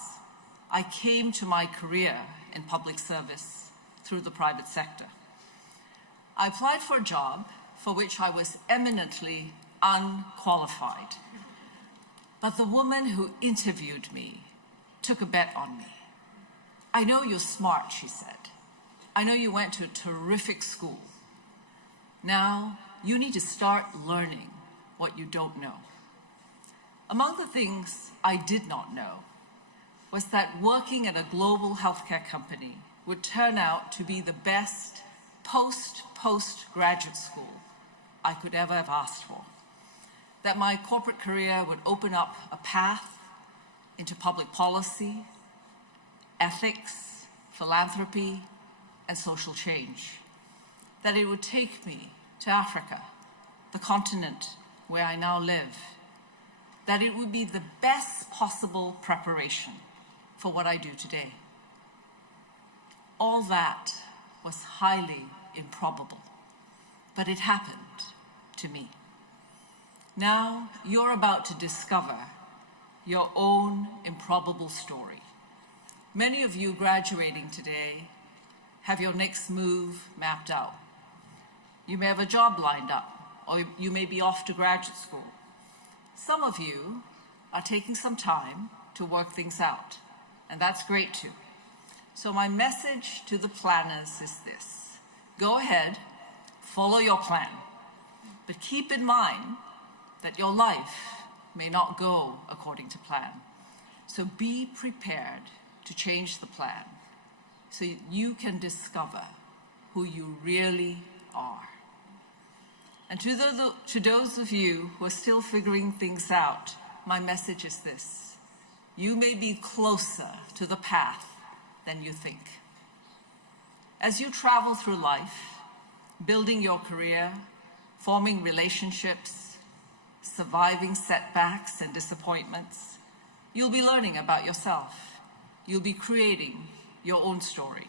I came to my career in public service through the private sector. I applied for a job for which I was eminently unqualified. But the woman who interviewed me took a bet on me. I know you're smart, she said. I know you went to a terrific school. Now, you need to start learning what you don't know. Among the things I did not know was that working at a global healthcare company would turn out to be the best post-graduate school I could ever have asked for. That my corporate career would open up a path into public policy, ethics, philanthropy, and social change. That it would take me to Africa, the continent where I now live, that it would be the best possible preparation for what I do today. All that was highly improbable, but it happened to me. Now you're about to discover your own improbable story. Many of you graduating today have your next move mapped out. You may have a job lined up, or you may be off to graduate school. Some of you are taking some time to work things out, and that's great too. So my message to the planners is this: go ahead, follow your plan, but keep in mind that your life may not go according to plan. So be prepared to change the plan so you can discover who you really are. And to those of you who are still figuring things out, my message is this: you may be closer to the path than you think. As you travel through life, building your career, forming relationships, surviving setbacks and disappointments, you'll be learning about yourself. You'll be creating your own story.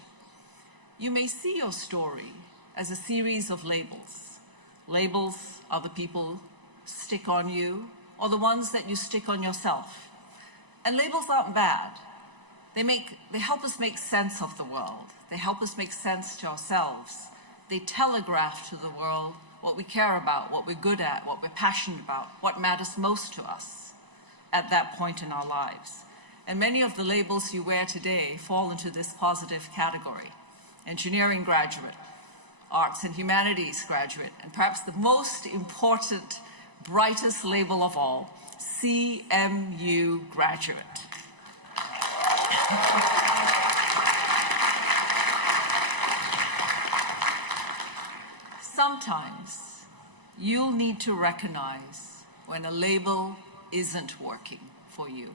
You may see your story as a series of labels. Labels are the people stick on you, or the ones that you stick on yourself. And labels aren't bad. They help us make sense of the world. They help us make sense to ourselves. They telegraph to the world what we care about, what we're good at, what we're passionate about, what matters most to us at that point in our lives. And many of the labels you wear today fall into this positive category: engineering graduate, arts and humanities graduate, and perhaps the most important, brightest label of all, CMU graduate. Sometimes you'll need to recognize when a label isn't working for you,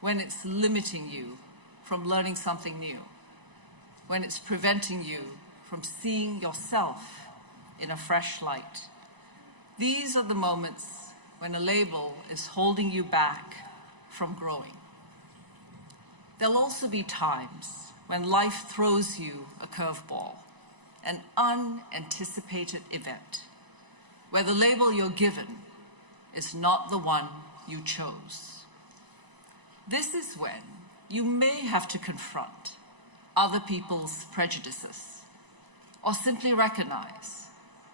when it's limiting you from learning something new, when it's preventing you from seeing yourself in a fresh light. These are the moments when a label is holding you back from growing. There'll also be times when life throws you a curveball, an unanticipated event, where the label you're given is not the one you chose. This is when you may have to confront other people's prejudices, or simply recognize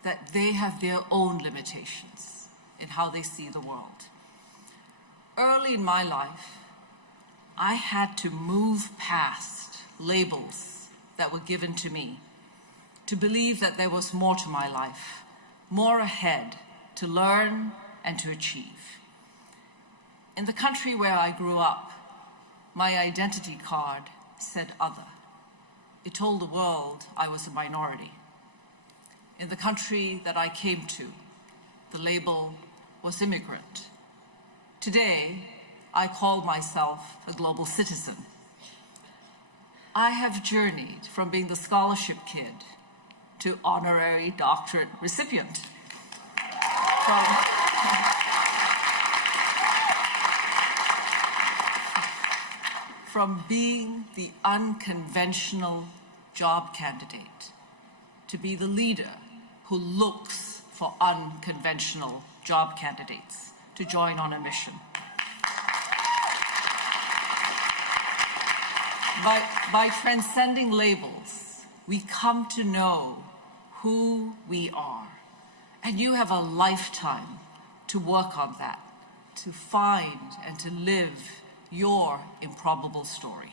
that they have their own limitations in how they see the world. Early in my life, I had to move past labels that were given to me to believe that there was more to my life, more ahead to learn and to achieve. In the country where I grew up, my identity card said other. It told the world I was a minority. In the country that I came to, the label was immigrant. Today, I call myself a global citizen. I have journeyed from being the scholarship kid to honorary doctorate recipient. From being the unconventional job candidate to be the leader who looks for unconventional job candidates to join on a mission. By transcending labels, we come to know who we are. And you have a lifetime to work on that, to find and to live your improbable story.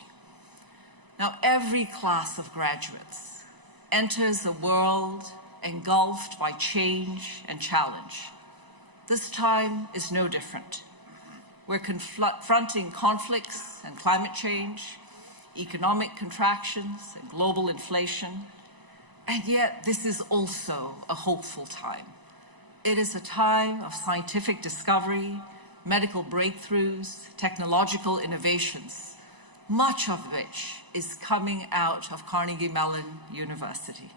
Now, every class of graduates enters a world engulfed by change and challenge. This time is no different. We're confronting conflicts and climate change, economic contractions and global inflation, and yet this is also a hopeful time. It is a time of scientific discovery, medical breakthroughs, technological innovations, much of which is coming out of Carnegie Mellon University.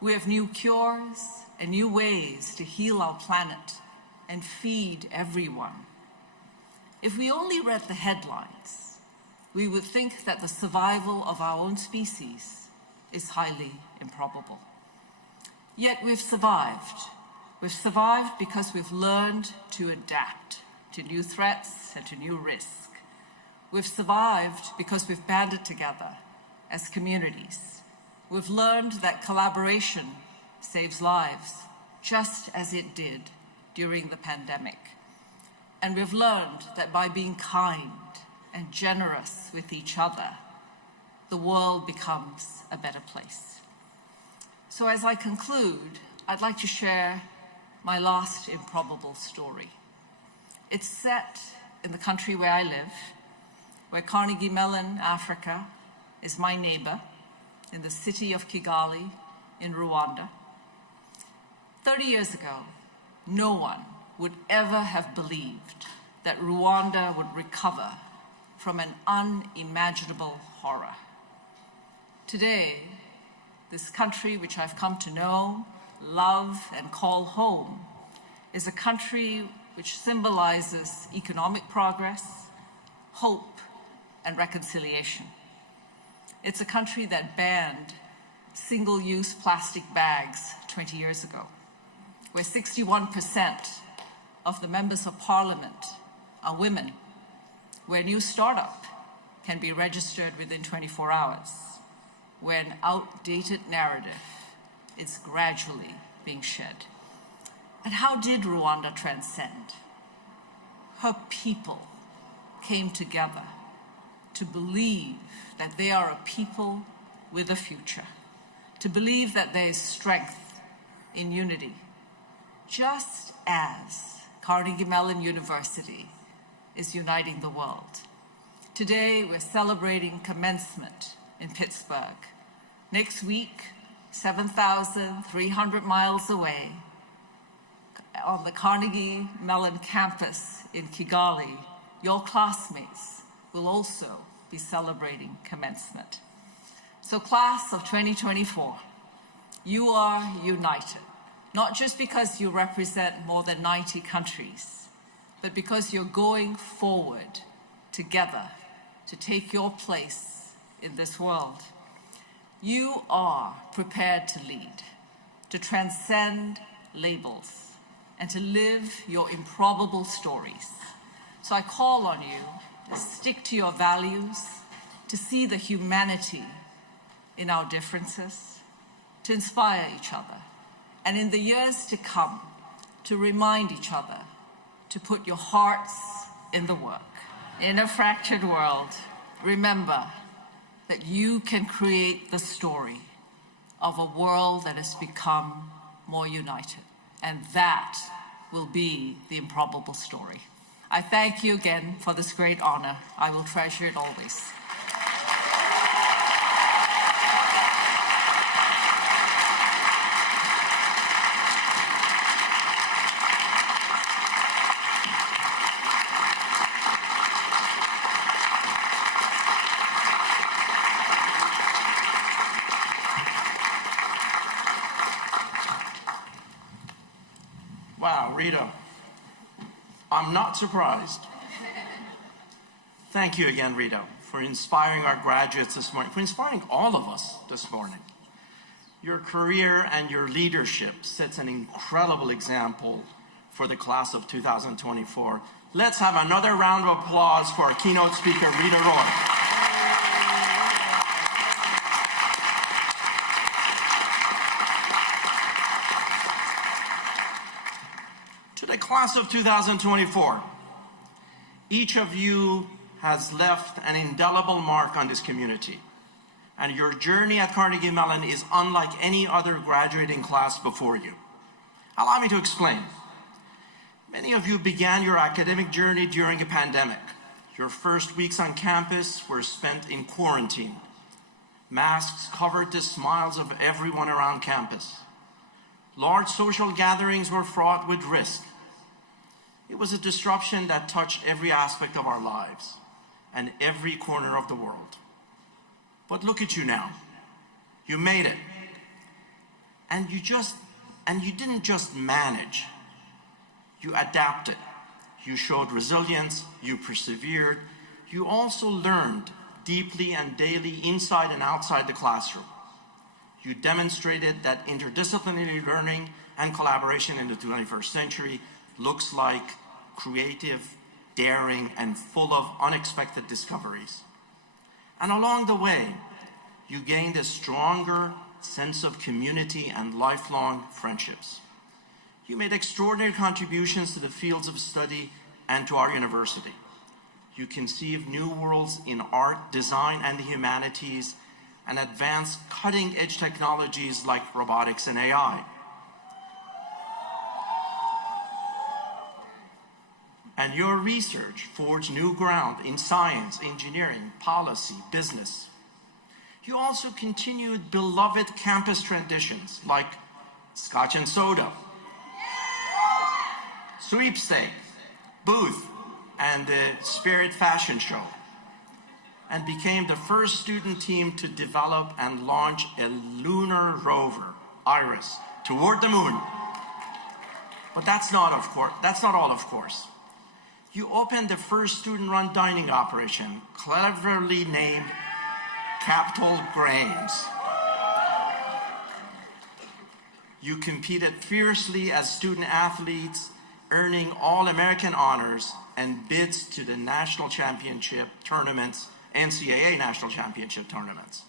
We have new cures and new ways to heal our planet and feed everyone. If we only read the headlines, we would think that the survival of our own species is highly improbable. Yet we've survived. We've survived because we've learned to adapt to new threats and to new risk. We've survived because we've banded together as communities. We've learned that collaboration saves lives, just as it did during the pandemic. And we've learned that by being kind and generous with each other, the world becomes a better place. So as I conclude, I'd like to share my last improbable story. It's set in the country where I live, where Carnegie Mellon, Africa, is my neighbor, in the city of Kigali in Rwanda. 30 years ago, no one would ever have believed that Rwanda would recover from an unimaginable horror. Today, this country, which I've come to know, love, and call home, is a country which symbolizes economic progress, hope, and reconciliation. It's a country that banned single-use plastic bags 20 years ago, where 61% of the members of parliament are women, where a new startup can be registered within 24 hours, where an outdated narrative is gradually being shed. And how did Rwanda transcend? Her people came together to believe that they are a people with a future, to believe that there is strength in unity, just as Carnegie Mellon University is uniting the world. Today, we're celebrating Commencement in Pittsburgh. Next week, 7,300 miles away, on the Carnegie Mellon campus in Kigali, your classmates will also be celebrating Commencement. So class of 2024, you are united, not just because you represent more than 90 countries, but because you're going forward together to take your place in this world. You are prepared to lead, to transcend labels, and to live your improbable stories. So I call on you to stick to your values, to see the humanity in our differences, to inspire each other, and in the years to come, to remind each other to put your hearts in the work. In a fractured world, remember that you can create the story of a world that has become more united. And that will be the improbable story. I thank you again for this great honor. I will treasure it always. Wow, Rita, I'm not surprised. Thank you again, Rita, for inspiring our graduates this morning, for inspiring all of us this morning. Your career and your leadership sets an incredible example for the class of 2024. Let's have another round of applause for our keynote speaker, Rita Roy. To the class of 2024, each of you has left an indelible mark on this community, and your journey at Carnegie Mellon is unlike any other graduating class before you. Allow me to explain. Many of you began your academic journey during a pandemic. Your first weeks on campus were spent in quarantine. Masks covered the smiles of everyone around campus. Large social gatherings were fraught with risk. It was a disruption that touched every aspect of our lives and every corner of the world. But look at you now. You made it. And you didn't just manage, you adapted. You showed resilience, you persevered. You also learned deeply and daily inside and outside the classroom. You demonstrated that interdisciplinary learning and collaboration in the 21st century looks like creative, daring, and full of unexpected discoveries. And along the way, you gained a stronger sense of community and lifelong friendships. You made extraordinary contributions to the fields of study and to our university. You conceived new worlds in art, design, and the humanities, and advanced cutting-edge technologies like robotics and AI. And your research forged new ground in science, engineering, policy, business. You also continued beloved campus traditions like Scotch and Soda, sweepstake, booth, and the Spirit Fashion Show, and became the first student team to develop and launch a lunar rover, IRIS, toward the moon. But that's not all, of course. You opened the first student-run dining operation, cleverly named Capital Grains. You competed fiercely as student athletes, earning All-American honors and bids to the national championship tournaments, NCAA national championship tournaments.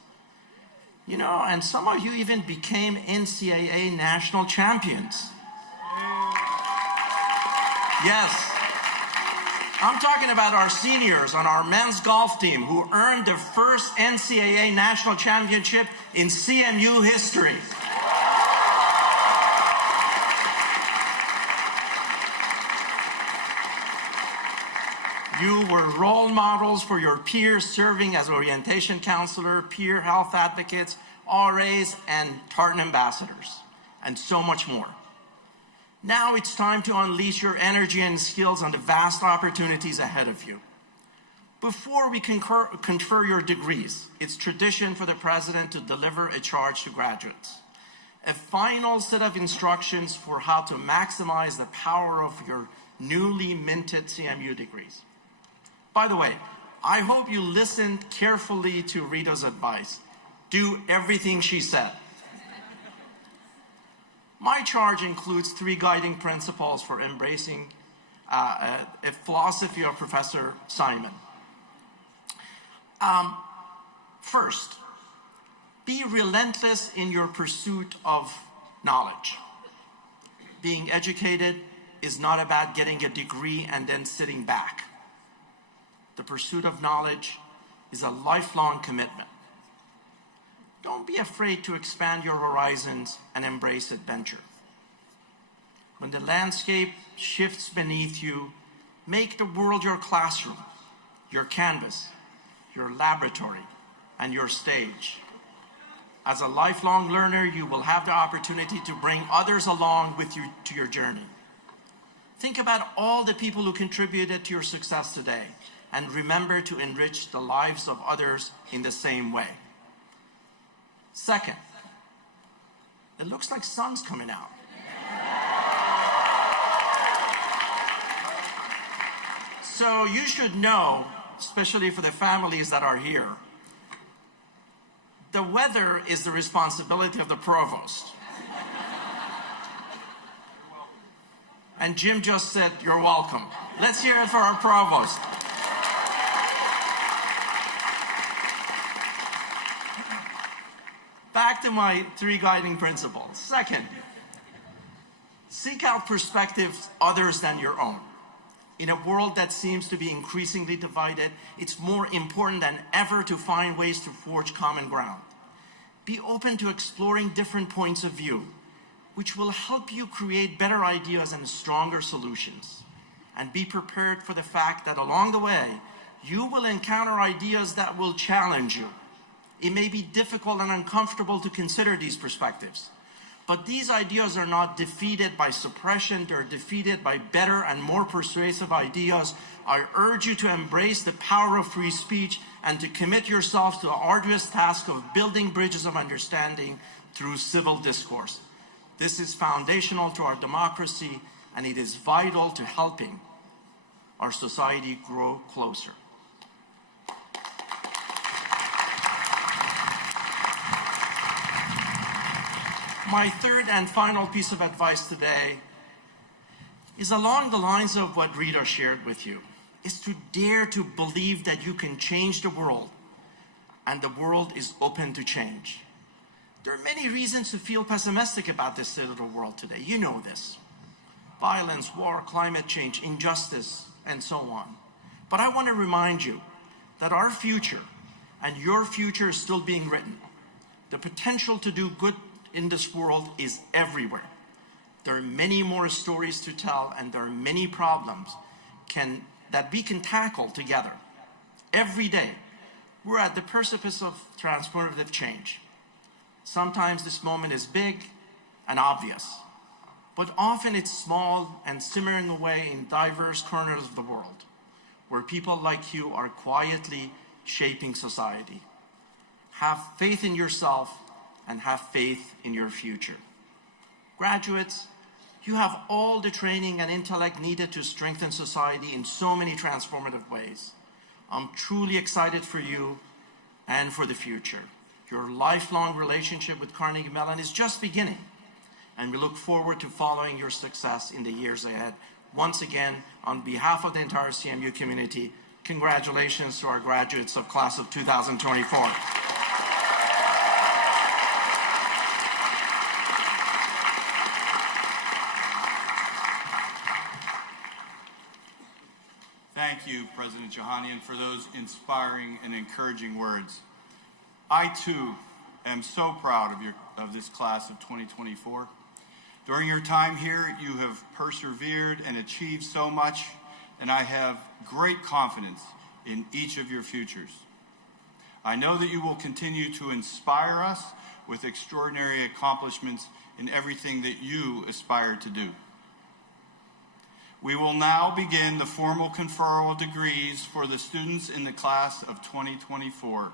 You know, and some of you even became NCAA national champions. Yes. I'm talking about our seniors on our men's golf team who earned their first NCAA national championship in CMU history. You were role models for your peers, serving as orientation counselor, peer health advocates, RAs, and Tartan ambassadors, and so much more. Now it's time to unleash your energy and skills on the vast opportunities ahead of you. Before we confer your degrees, it's tradition for the president to deliver a charge to graduates. A final set of instructions for how to maximize the power of your newly minted CMU degrees. By the way, I hope you listened carefully to Rita's advice. Do everything she said. My charge includes 3 guiding principles for embracing a philosophy of Professor Simon. First, be relentless in your pursuit of knowledge. Being educated is not about getting a degree and then sitting back. The pursuit of knowledge is a lifelong commitment. Don't be afraid to expand your horizons and embrace adventure. When the landscape shifts beneath you, make the world your classroom, your canvas, your laboratory, and your stage. As a lifelong learner, you will have the opportunity to bring others along with you to your journey. Think about all the people who contributed to your success today, and remember to enrich the lives of others in the same way. Second, it looks like sun's coming out. So you should know, especially for the families that are here, the weather is the responsibility of the provost. And Jim just said, you're welcome. Let's hear it for our provost. Back to my 3 guiding principles. Second, seek out perspectives others than your own. In a world that seems to be increasingly divided, it's more important than ever to find ways to forge common ground. Be open to exploring different points of view, which will help you create better ideas and stronger solutions. And be prepared for the fact that along the way, you will encounter ideas that will challenge you. It may be difficult and uncomfortable to consider these perspectives, but these ideas are not defeated by suppression. They're defeated by better and more persuasive ideas. I urge you to embrace the power of free speech and to commit yourselves to the arduous task of building bridges of understanding through civil discourse. This is foundational to our democracy, and it is vital to helping our society grow closer. My third and final piece of advice today is along the lines of what Rita shared with you, is to dare to believe that you can change the world, and the world is open to change. There are many reasons to feel pessimistic about this state of the world today. You know this. Violence, war, climate change, injustice, and so on. But I want to remind you that our future and your future is still being written. The potential to do good in this world is everywhere. There are many more stories to tell, and there are many problems that we can tackle together. Every day, we're at the precipice of transformative change. Sometimes this moment is big and obvious, but often it's small and simmering away in diverse corners of the world, where people like you are quietly shaping society. Have faith in yourself and have faith in your future. Graduates, you have all the training and intellect needed to strengthen society in so many transformative ways. I'm truly excited for you and for the future. Your lifelong relationship with Carnegie Mellon is just beginning, and we look forward to following your success in the years ahead. Once again, on behalf of the entire CMU community, congratulations to our graduates of class of 2024. Thank you, President Johanian, for those inspiring and encouraging words. I, too, am so proud of this class of 2024. During your time here, you have persevered and achieved so much, and I have great confidence in each of your futures. I know that you will continue to inspire us with extraordinary accomplishments in everything that you aspire to do. We will now begin the formal conferral of degrees for the students in the class of 2024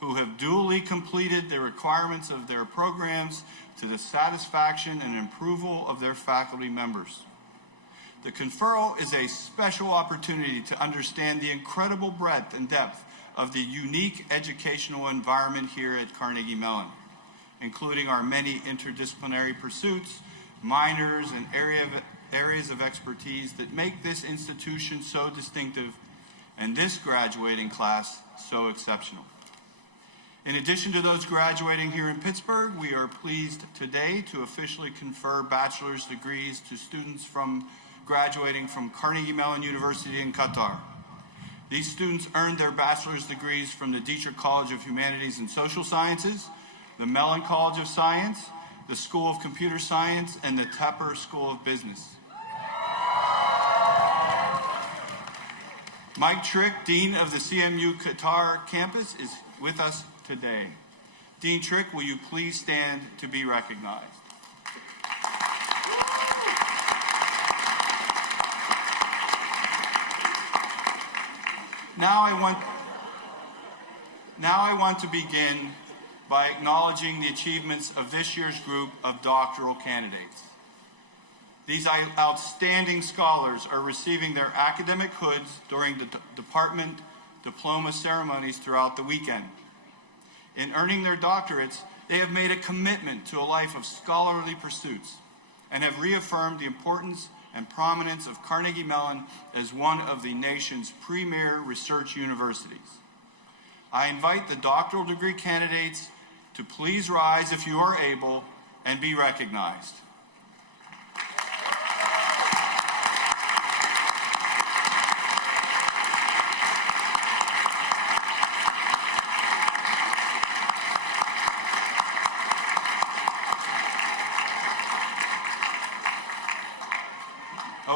who have duly completed the requirements of their programs to the satisfaction and approval of their faculty members. The conferral is a special opportunity to understand the incredible breadth and depth of the unique educational environment here at Carnegie Mellon, including our many interdisciplinary pursuits, minors, and areas of expertise that make this institution so distinctive and this graduating class so exceptional. In addition to those graduating here in Pittsburgh, we are pleased today to officially confer bachelor's degrees to students graduating from Carnegie Mellon University in Qatar. These students earned their bachelor's degrees from the Dietrich College of Humanities and Social Sciences, the Mellon College of Science, the School of Computer Science, and the Tepper School of Business. Mike Trick, Dean of the CMU Qatar campus, is with us today. Dean Trick, will you please stand to be recognized? Now I want to begin by acknowledging the achievements of this year's group of doctoral candidates. These outstanding scholars are receiving their academic hoods during the department diploma ceremonies throughout the weekend. In earning their doctorates, they have made a commitment to a life of scholarly pursuits and have reaffirmed the importance and prominence of Carnegie Mellon as one of the nation's premier research universities. I invite the doctoral degree candidates to please rise if you are able and be recognized.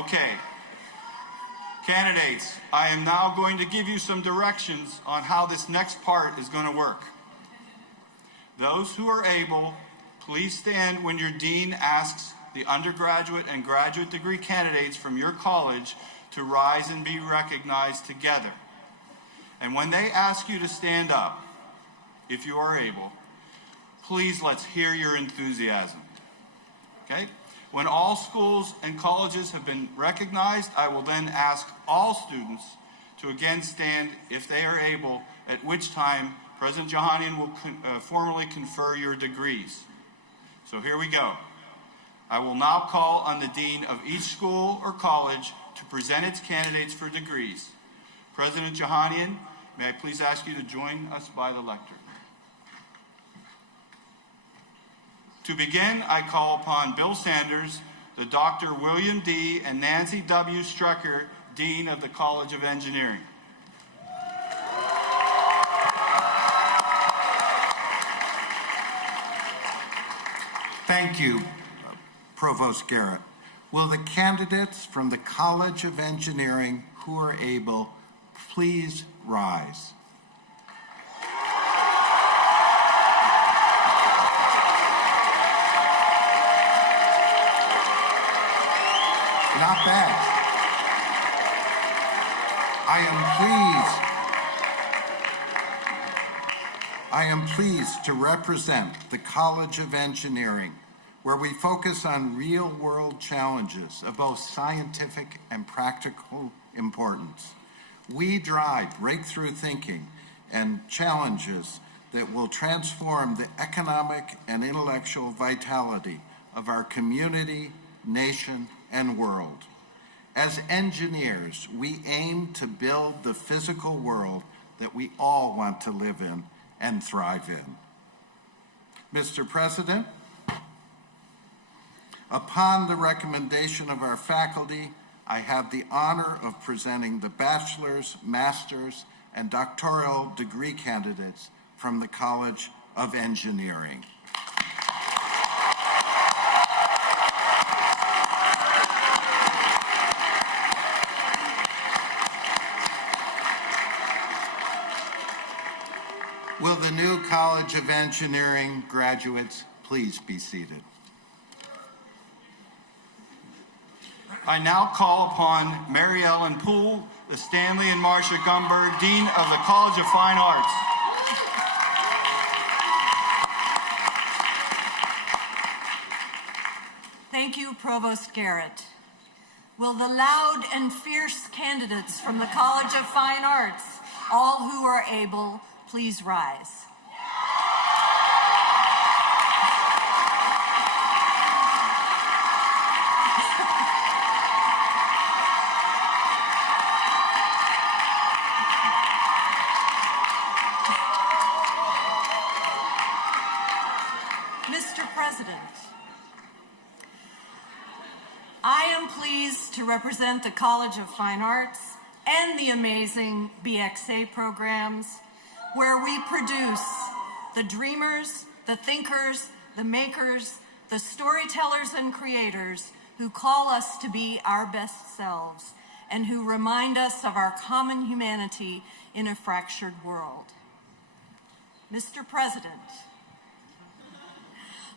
Okay. Candidates, I am now going to give you some directions on how this next part is going to work. Those who are able, please stand when your dean asks the undergraduate and graduate degree candidates from your college to rise and be recognized together. And when they ask you to stand up, if you are able, please let's hear your enthusiasm. Okay? When all schools and colleges have been recognized, I will then ask all students to again stand if they are able, at which time President Johanian will formally confer your degrees. So here we go. I will now call on the dean of each school or college to present its candidates for degrees. President Johanian, may I please ask you to join us by the lectern. To begin, I call upon Bill Sanders, the Dr. William D. and Nancy W. Strecker, Dean of the College of Engineering. Thank you, Provost Garrett. Will the candidates from the College of Engineering who are able please rise? Not bad. I am pleased to represent the College of Engineering, where we focus on real-world challenges of both scientific and practical importance. We drive breakthrough thinking and challenges that will transform the economic and intellectual vitality of our community, nation, and world. As engineers, we aim to build the physical world that we all want to live in and thrive in. Mr. President, upon the recommendation of our faculty, I have the honor of presenting the bachelor's, master's, and doctoral degree candidates from the College of Engineering. Will the new College of Engineering graduates please be seated? I now call upon Mary Ellen Poole, the Stanley and Marcia Gumberg, Dean of the College of Fine Arts. Thank you, Provost Garrett. Will the loud and fierce candidates from the College of Fine Arts, all who are able, please rise? Mr. President, I am pleased to represent the College of Fine Arts and the amazing BXA programs, where we produce the dreamers, the thinkers, the makers, the storytellers and creators who call us to be our best selves and who remind us of our common humanity in a fractured world. Mr. President,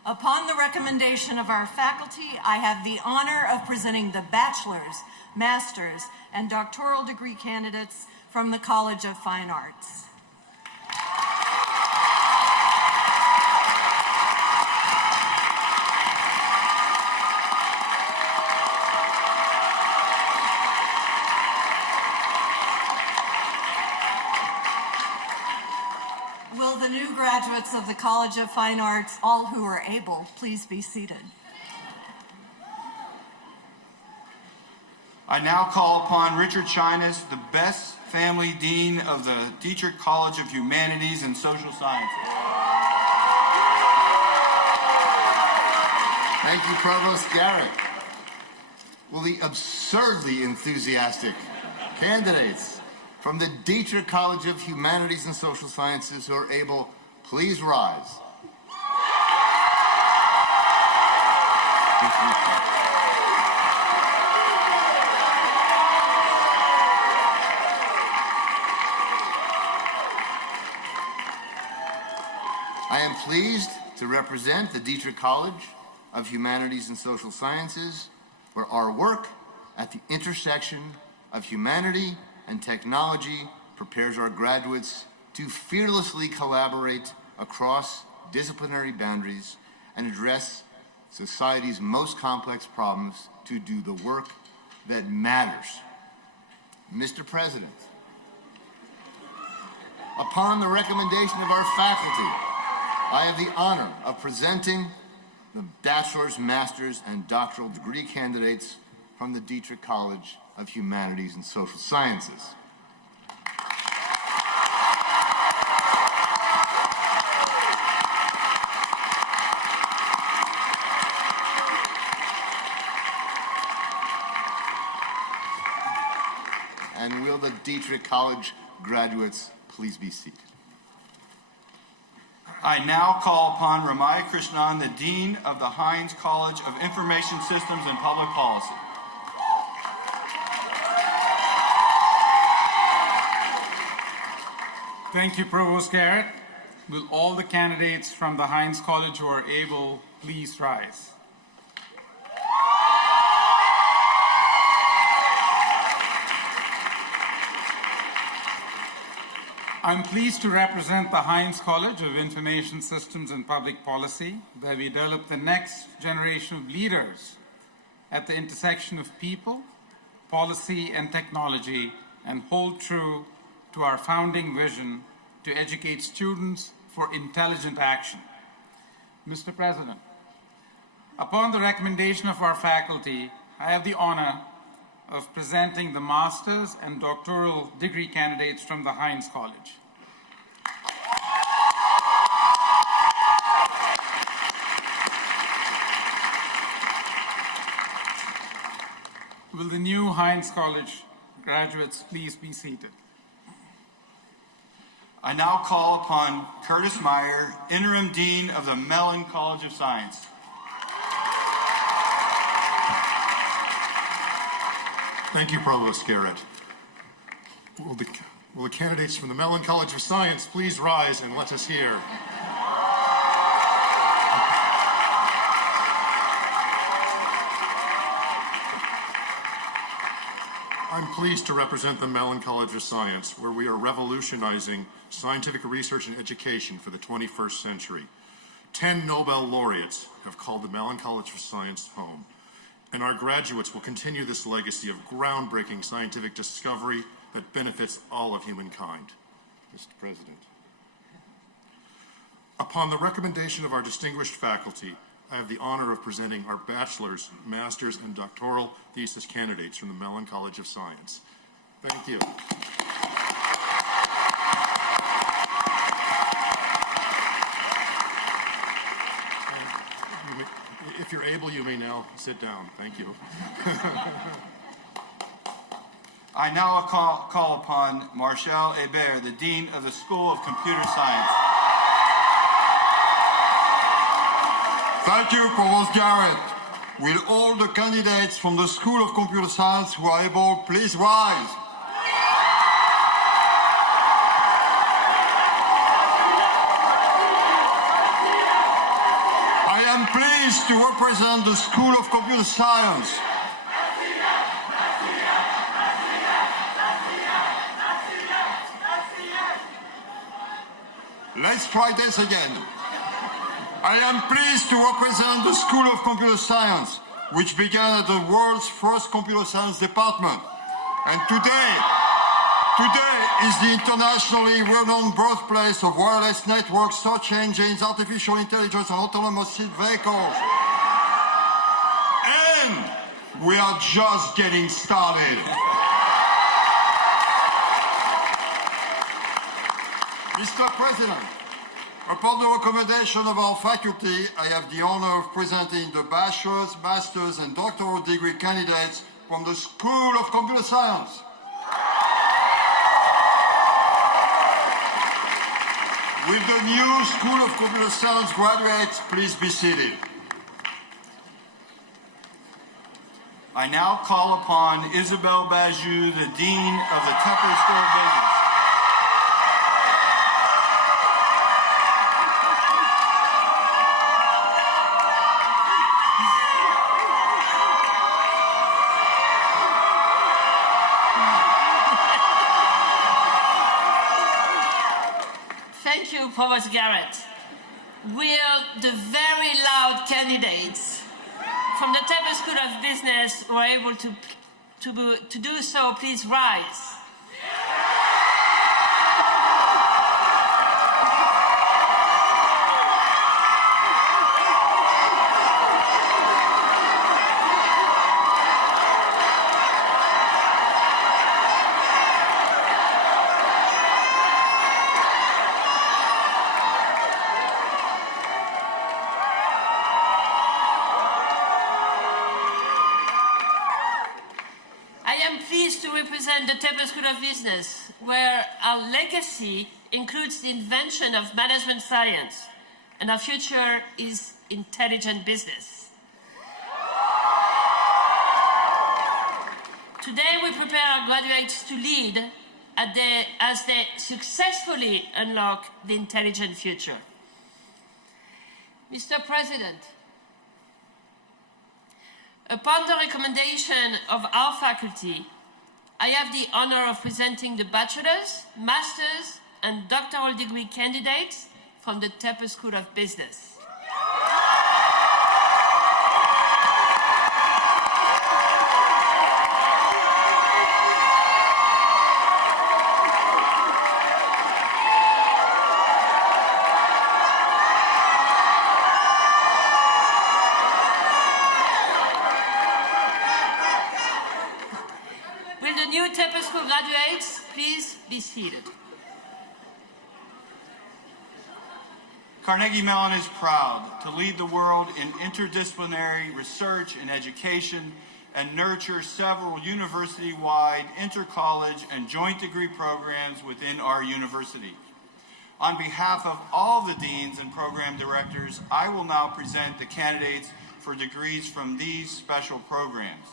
upon the recommendation of our faculty, I have the honor of presenting the bachelor's, master's, and doctoral degree candidates from the College of Fine Arts. Will the new graduates of the College of Fine Arts, all who are able, please be seated? I now call upon Richard Shinas, the Best Family Dean of the Dietrich College of Humanities and Social Sciences. Thank you, Provost Garrett. Will the absurdly enthusiastic candidates from the Dietrich College of Humanities and Social Sciences who are able, please rise? I am pleased to represent the Dietrich College of Humanities and Social Sciences, where our work at the intersection of humanity and technology prepares our graduates to fearlessly collaborate across disciplinary boundaries and address society's most complex problems to do the work that matters. Mr. President, upon the recommendation of our faculty, I have the honor of presenting the bachelor's, master's, and doctoral degree candidates from the Dietrich College of Humanities and Social Sciences. And will the Dietrich College graduates please be seated? I now call upon Ramaya Krishnan, the Dean of the Heinz College of Information Systems and Public Policy. Thank you, Provost Garrett. Will all the candidates from the Heinz College who are able please rise? I'm pleased to represent the Heinz College of Information Systems and Public Policy, where we develop the next generation of leaders at the intersection of people, policy, and technology, and hold true to our founding vision to educate students for intelligent action. Mr. President, upon the recommendation of our faculty, I have the honor of presenting the master's and doctoral degree candidates from the Heinz College. Will the new Heinz College graduates please be seated? I now call upon Curtis Meyer, Interim Dean of the Mellon College of Science. Thank you, Provost Garrett. Will the candidates from the Mellon College of Science please rise and let us hear? I'm pleased to represent the Mellon College of Science, where we are revolutionizing scientific research and education for the 21st century. 10 Nobel laureates have called the Mellon College of Science home, and our graduates will continue this legacy of groundbreaking scientific discovery that benefits all of humankind. Mr. President. Upon the recommendation of our distinguished faculty, I have the honor of presenting our bachelor's, master's, and doctoral thesis candidates from the Mellon College of Science. Thank you. If you're able, you may now sit down. Thank you. I now call upon Marshall Hebert, the Dean of the School of Computer Science. Thank you, Provost Garrett. Will all the candidates from the School of Computer Science who are able please rise? I am pleased to represent the School of Computer Science. Let's try this again. I am pleased to represent the School of Computer Science, which began at the world's first computer science department. And today is the internationally renowned birthplace of wireless networks, search engines, artificial intelligence, and autonomous vehicles. And we are just getting started. Mr. President, upon the recommendation of our faculty, I have the honor of presenting the bachelor's, master's, and doctoral degree candidates from the School of Computer Science. Will the new School of Computer Science graduates please be seated? I now call upon Isabelle Bajou, the Dean of the Temple School of Business. Thank you, Provost Garrett. Will the very loud candidates from the Temple School of Business who are able to do so, please rise. To represent the Temple School of Business, where our legacy includes the invention of management science, and our future is intelligent business. Today, we prepare our graduates to lead as they successfully unlock the intelligent future. Mr. President, upon the recommendation of our faculty, I have the honor of presenting the bachelor's, master's, and doctoral degree candidates from the Temple School of Business. Temple School graduates, please be seated. Carnegie Mellon is proud to lead the world in interdisciplinary research and education and nurture several university-wide inter-college and joint degree programs within our university. On behalf of all the deans and program directors, I will now present the candidates for degrees from these special programs.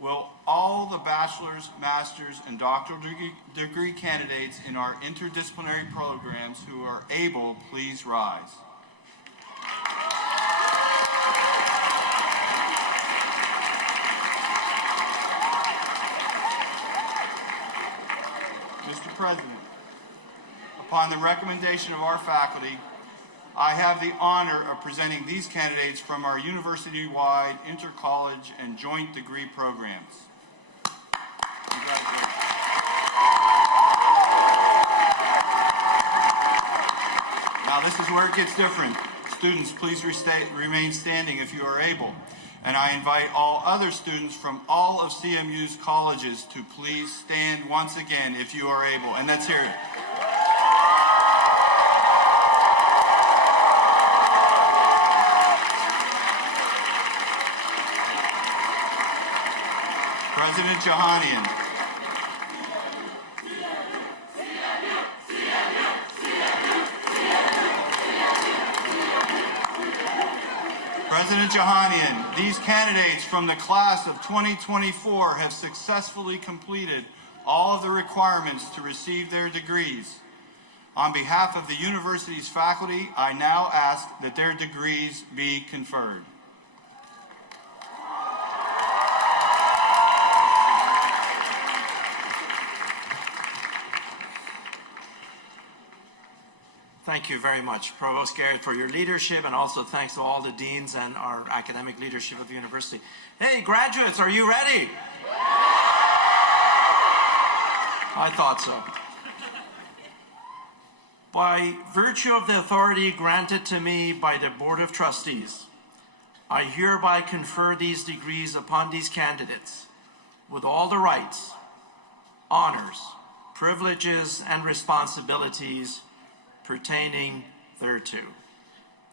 Will all the bachelor's, master's, and doctoral degree candidates in our interdisciplinary programs who are able, please rise. Mr. President, upon the recommendation of our faculty, I have the honor of presenting these candidates from our university-wide inter-college and joint degree programs. Congratulations. Now this is where it gets different. Students, please remain standing if you are able. And I invite all other students from all of CMU's colleges to please stand once again if you are able. And let's hear it. President Jahanian. President Jahanian, these candidates from the class of 2024 have successfully completed all of the requirements to receive their degrees. On behalf of the university's faculty, I now ask that their degrees be conferred. Thank you very much, Provost Garrett, for your leadership, and also thanks to all the deans and our academic leadership of the university. Hey, graduates, are you ready? I thought so. By virtue of the authority granted to me by the Board of Trustees, I hereby confer these degrees upon these candidates with all the rights, honors, privileges, and responsibilities pertaining thereto.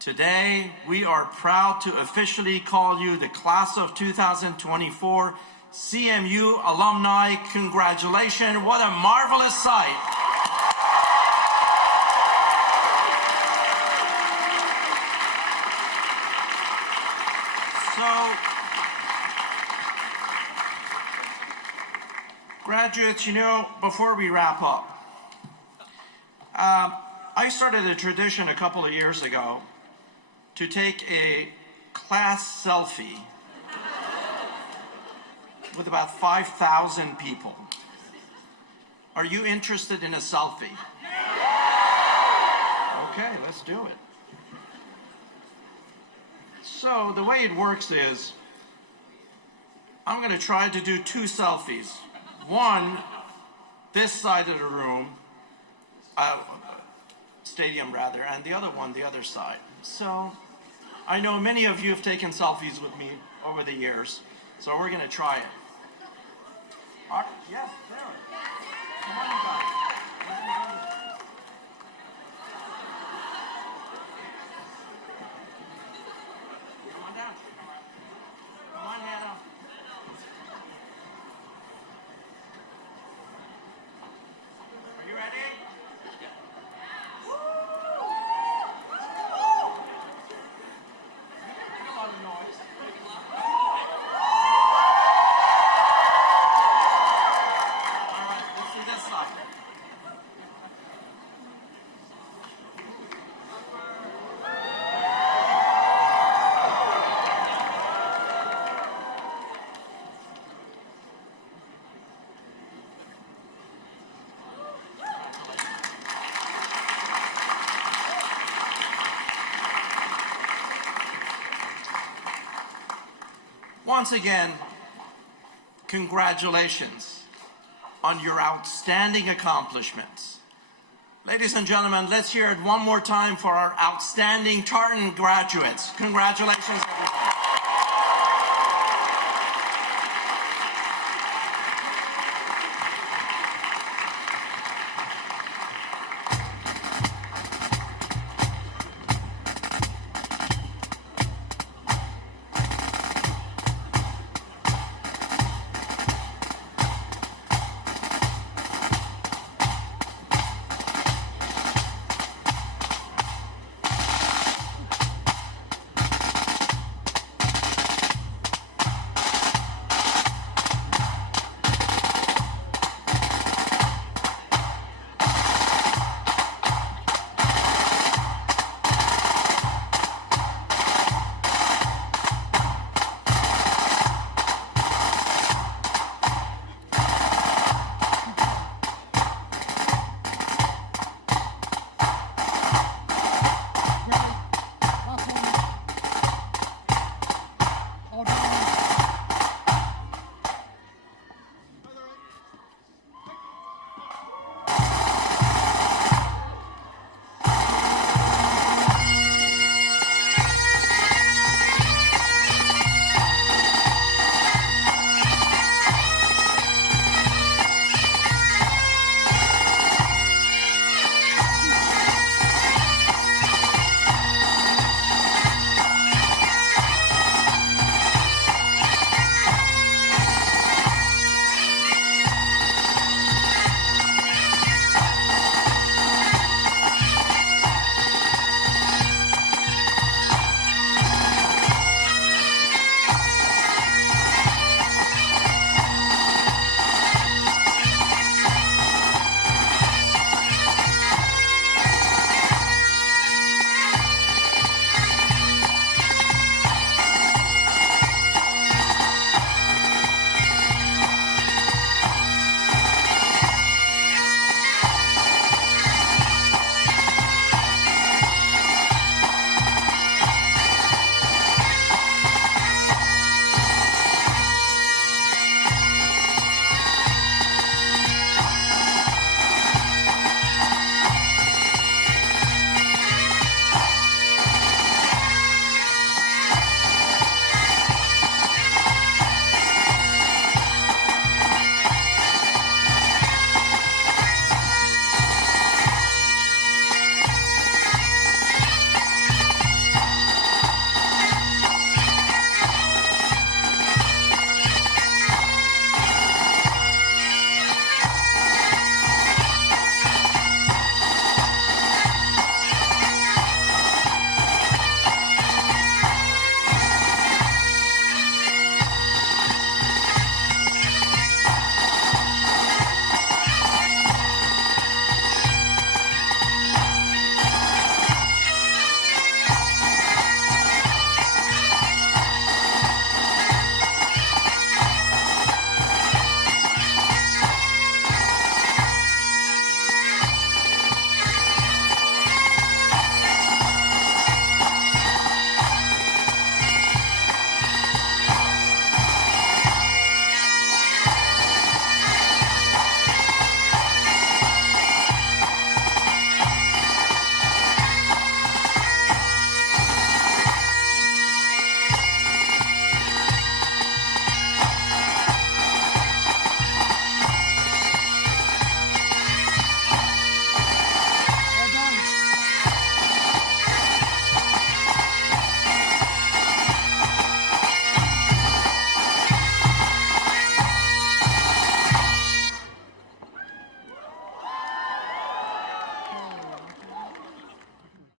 Today, we are proud to officially call you the class of 2024 CMU alumni. Congratulations, what a marvelous sight. So, graduates, you know, before we wrap up, I started a tradition a couple of years ago to take a class selfie with about 5,000 people. Are you interested in a selfie? Okay, let's do it. So the way it works is, I'm going to try to do 2 selfies. One, this side of the room, stadium rather, and the other one, the other side. So I know many of you have taken selfies with me over the years, so we're going to try it. Yes, there. Come on, guys. Come on down. Come on, Hannah. Are you ready? Make a lot of noise. All right, let's see this side. Once again, congratulations on your outstanding accomplishments. Ladies and gentlemen, let's hear it one more time for our outstanding Tartan graduates. Congratulations, everyone.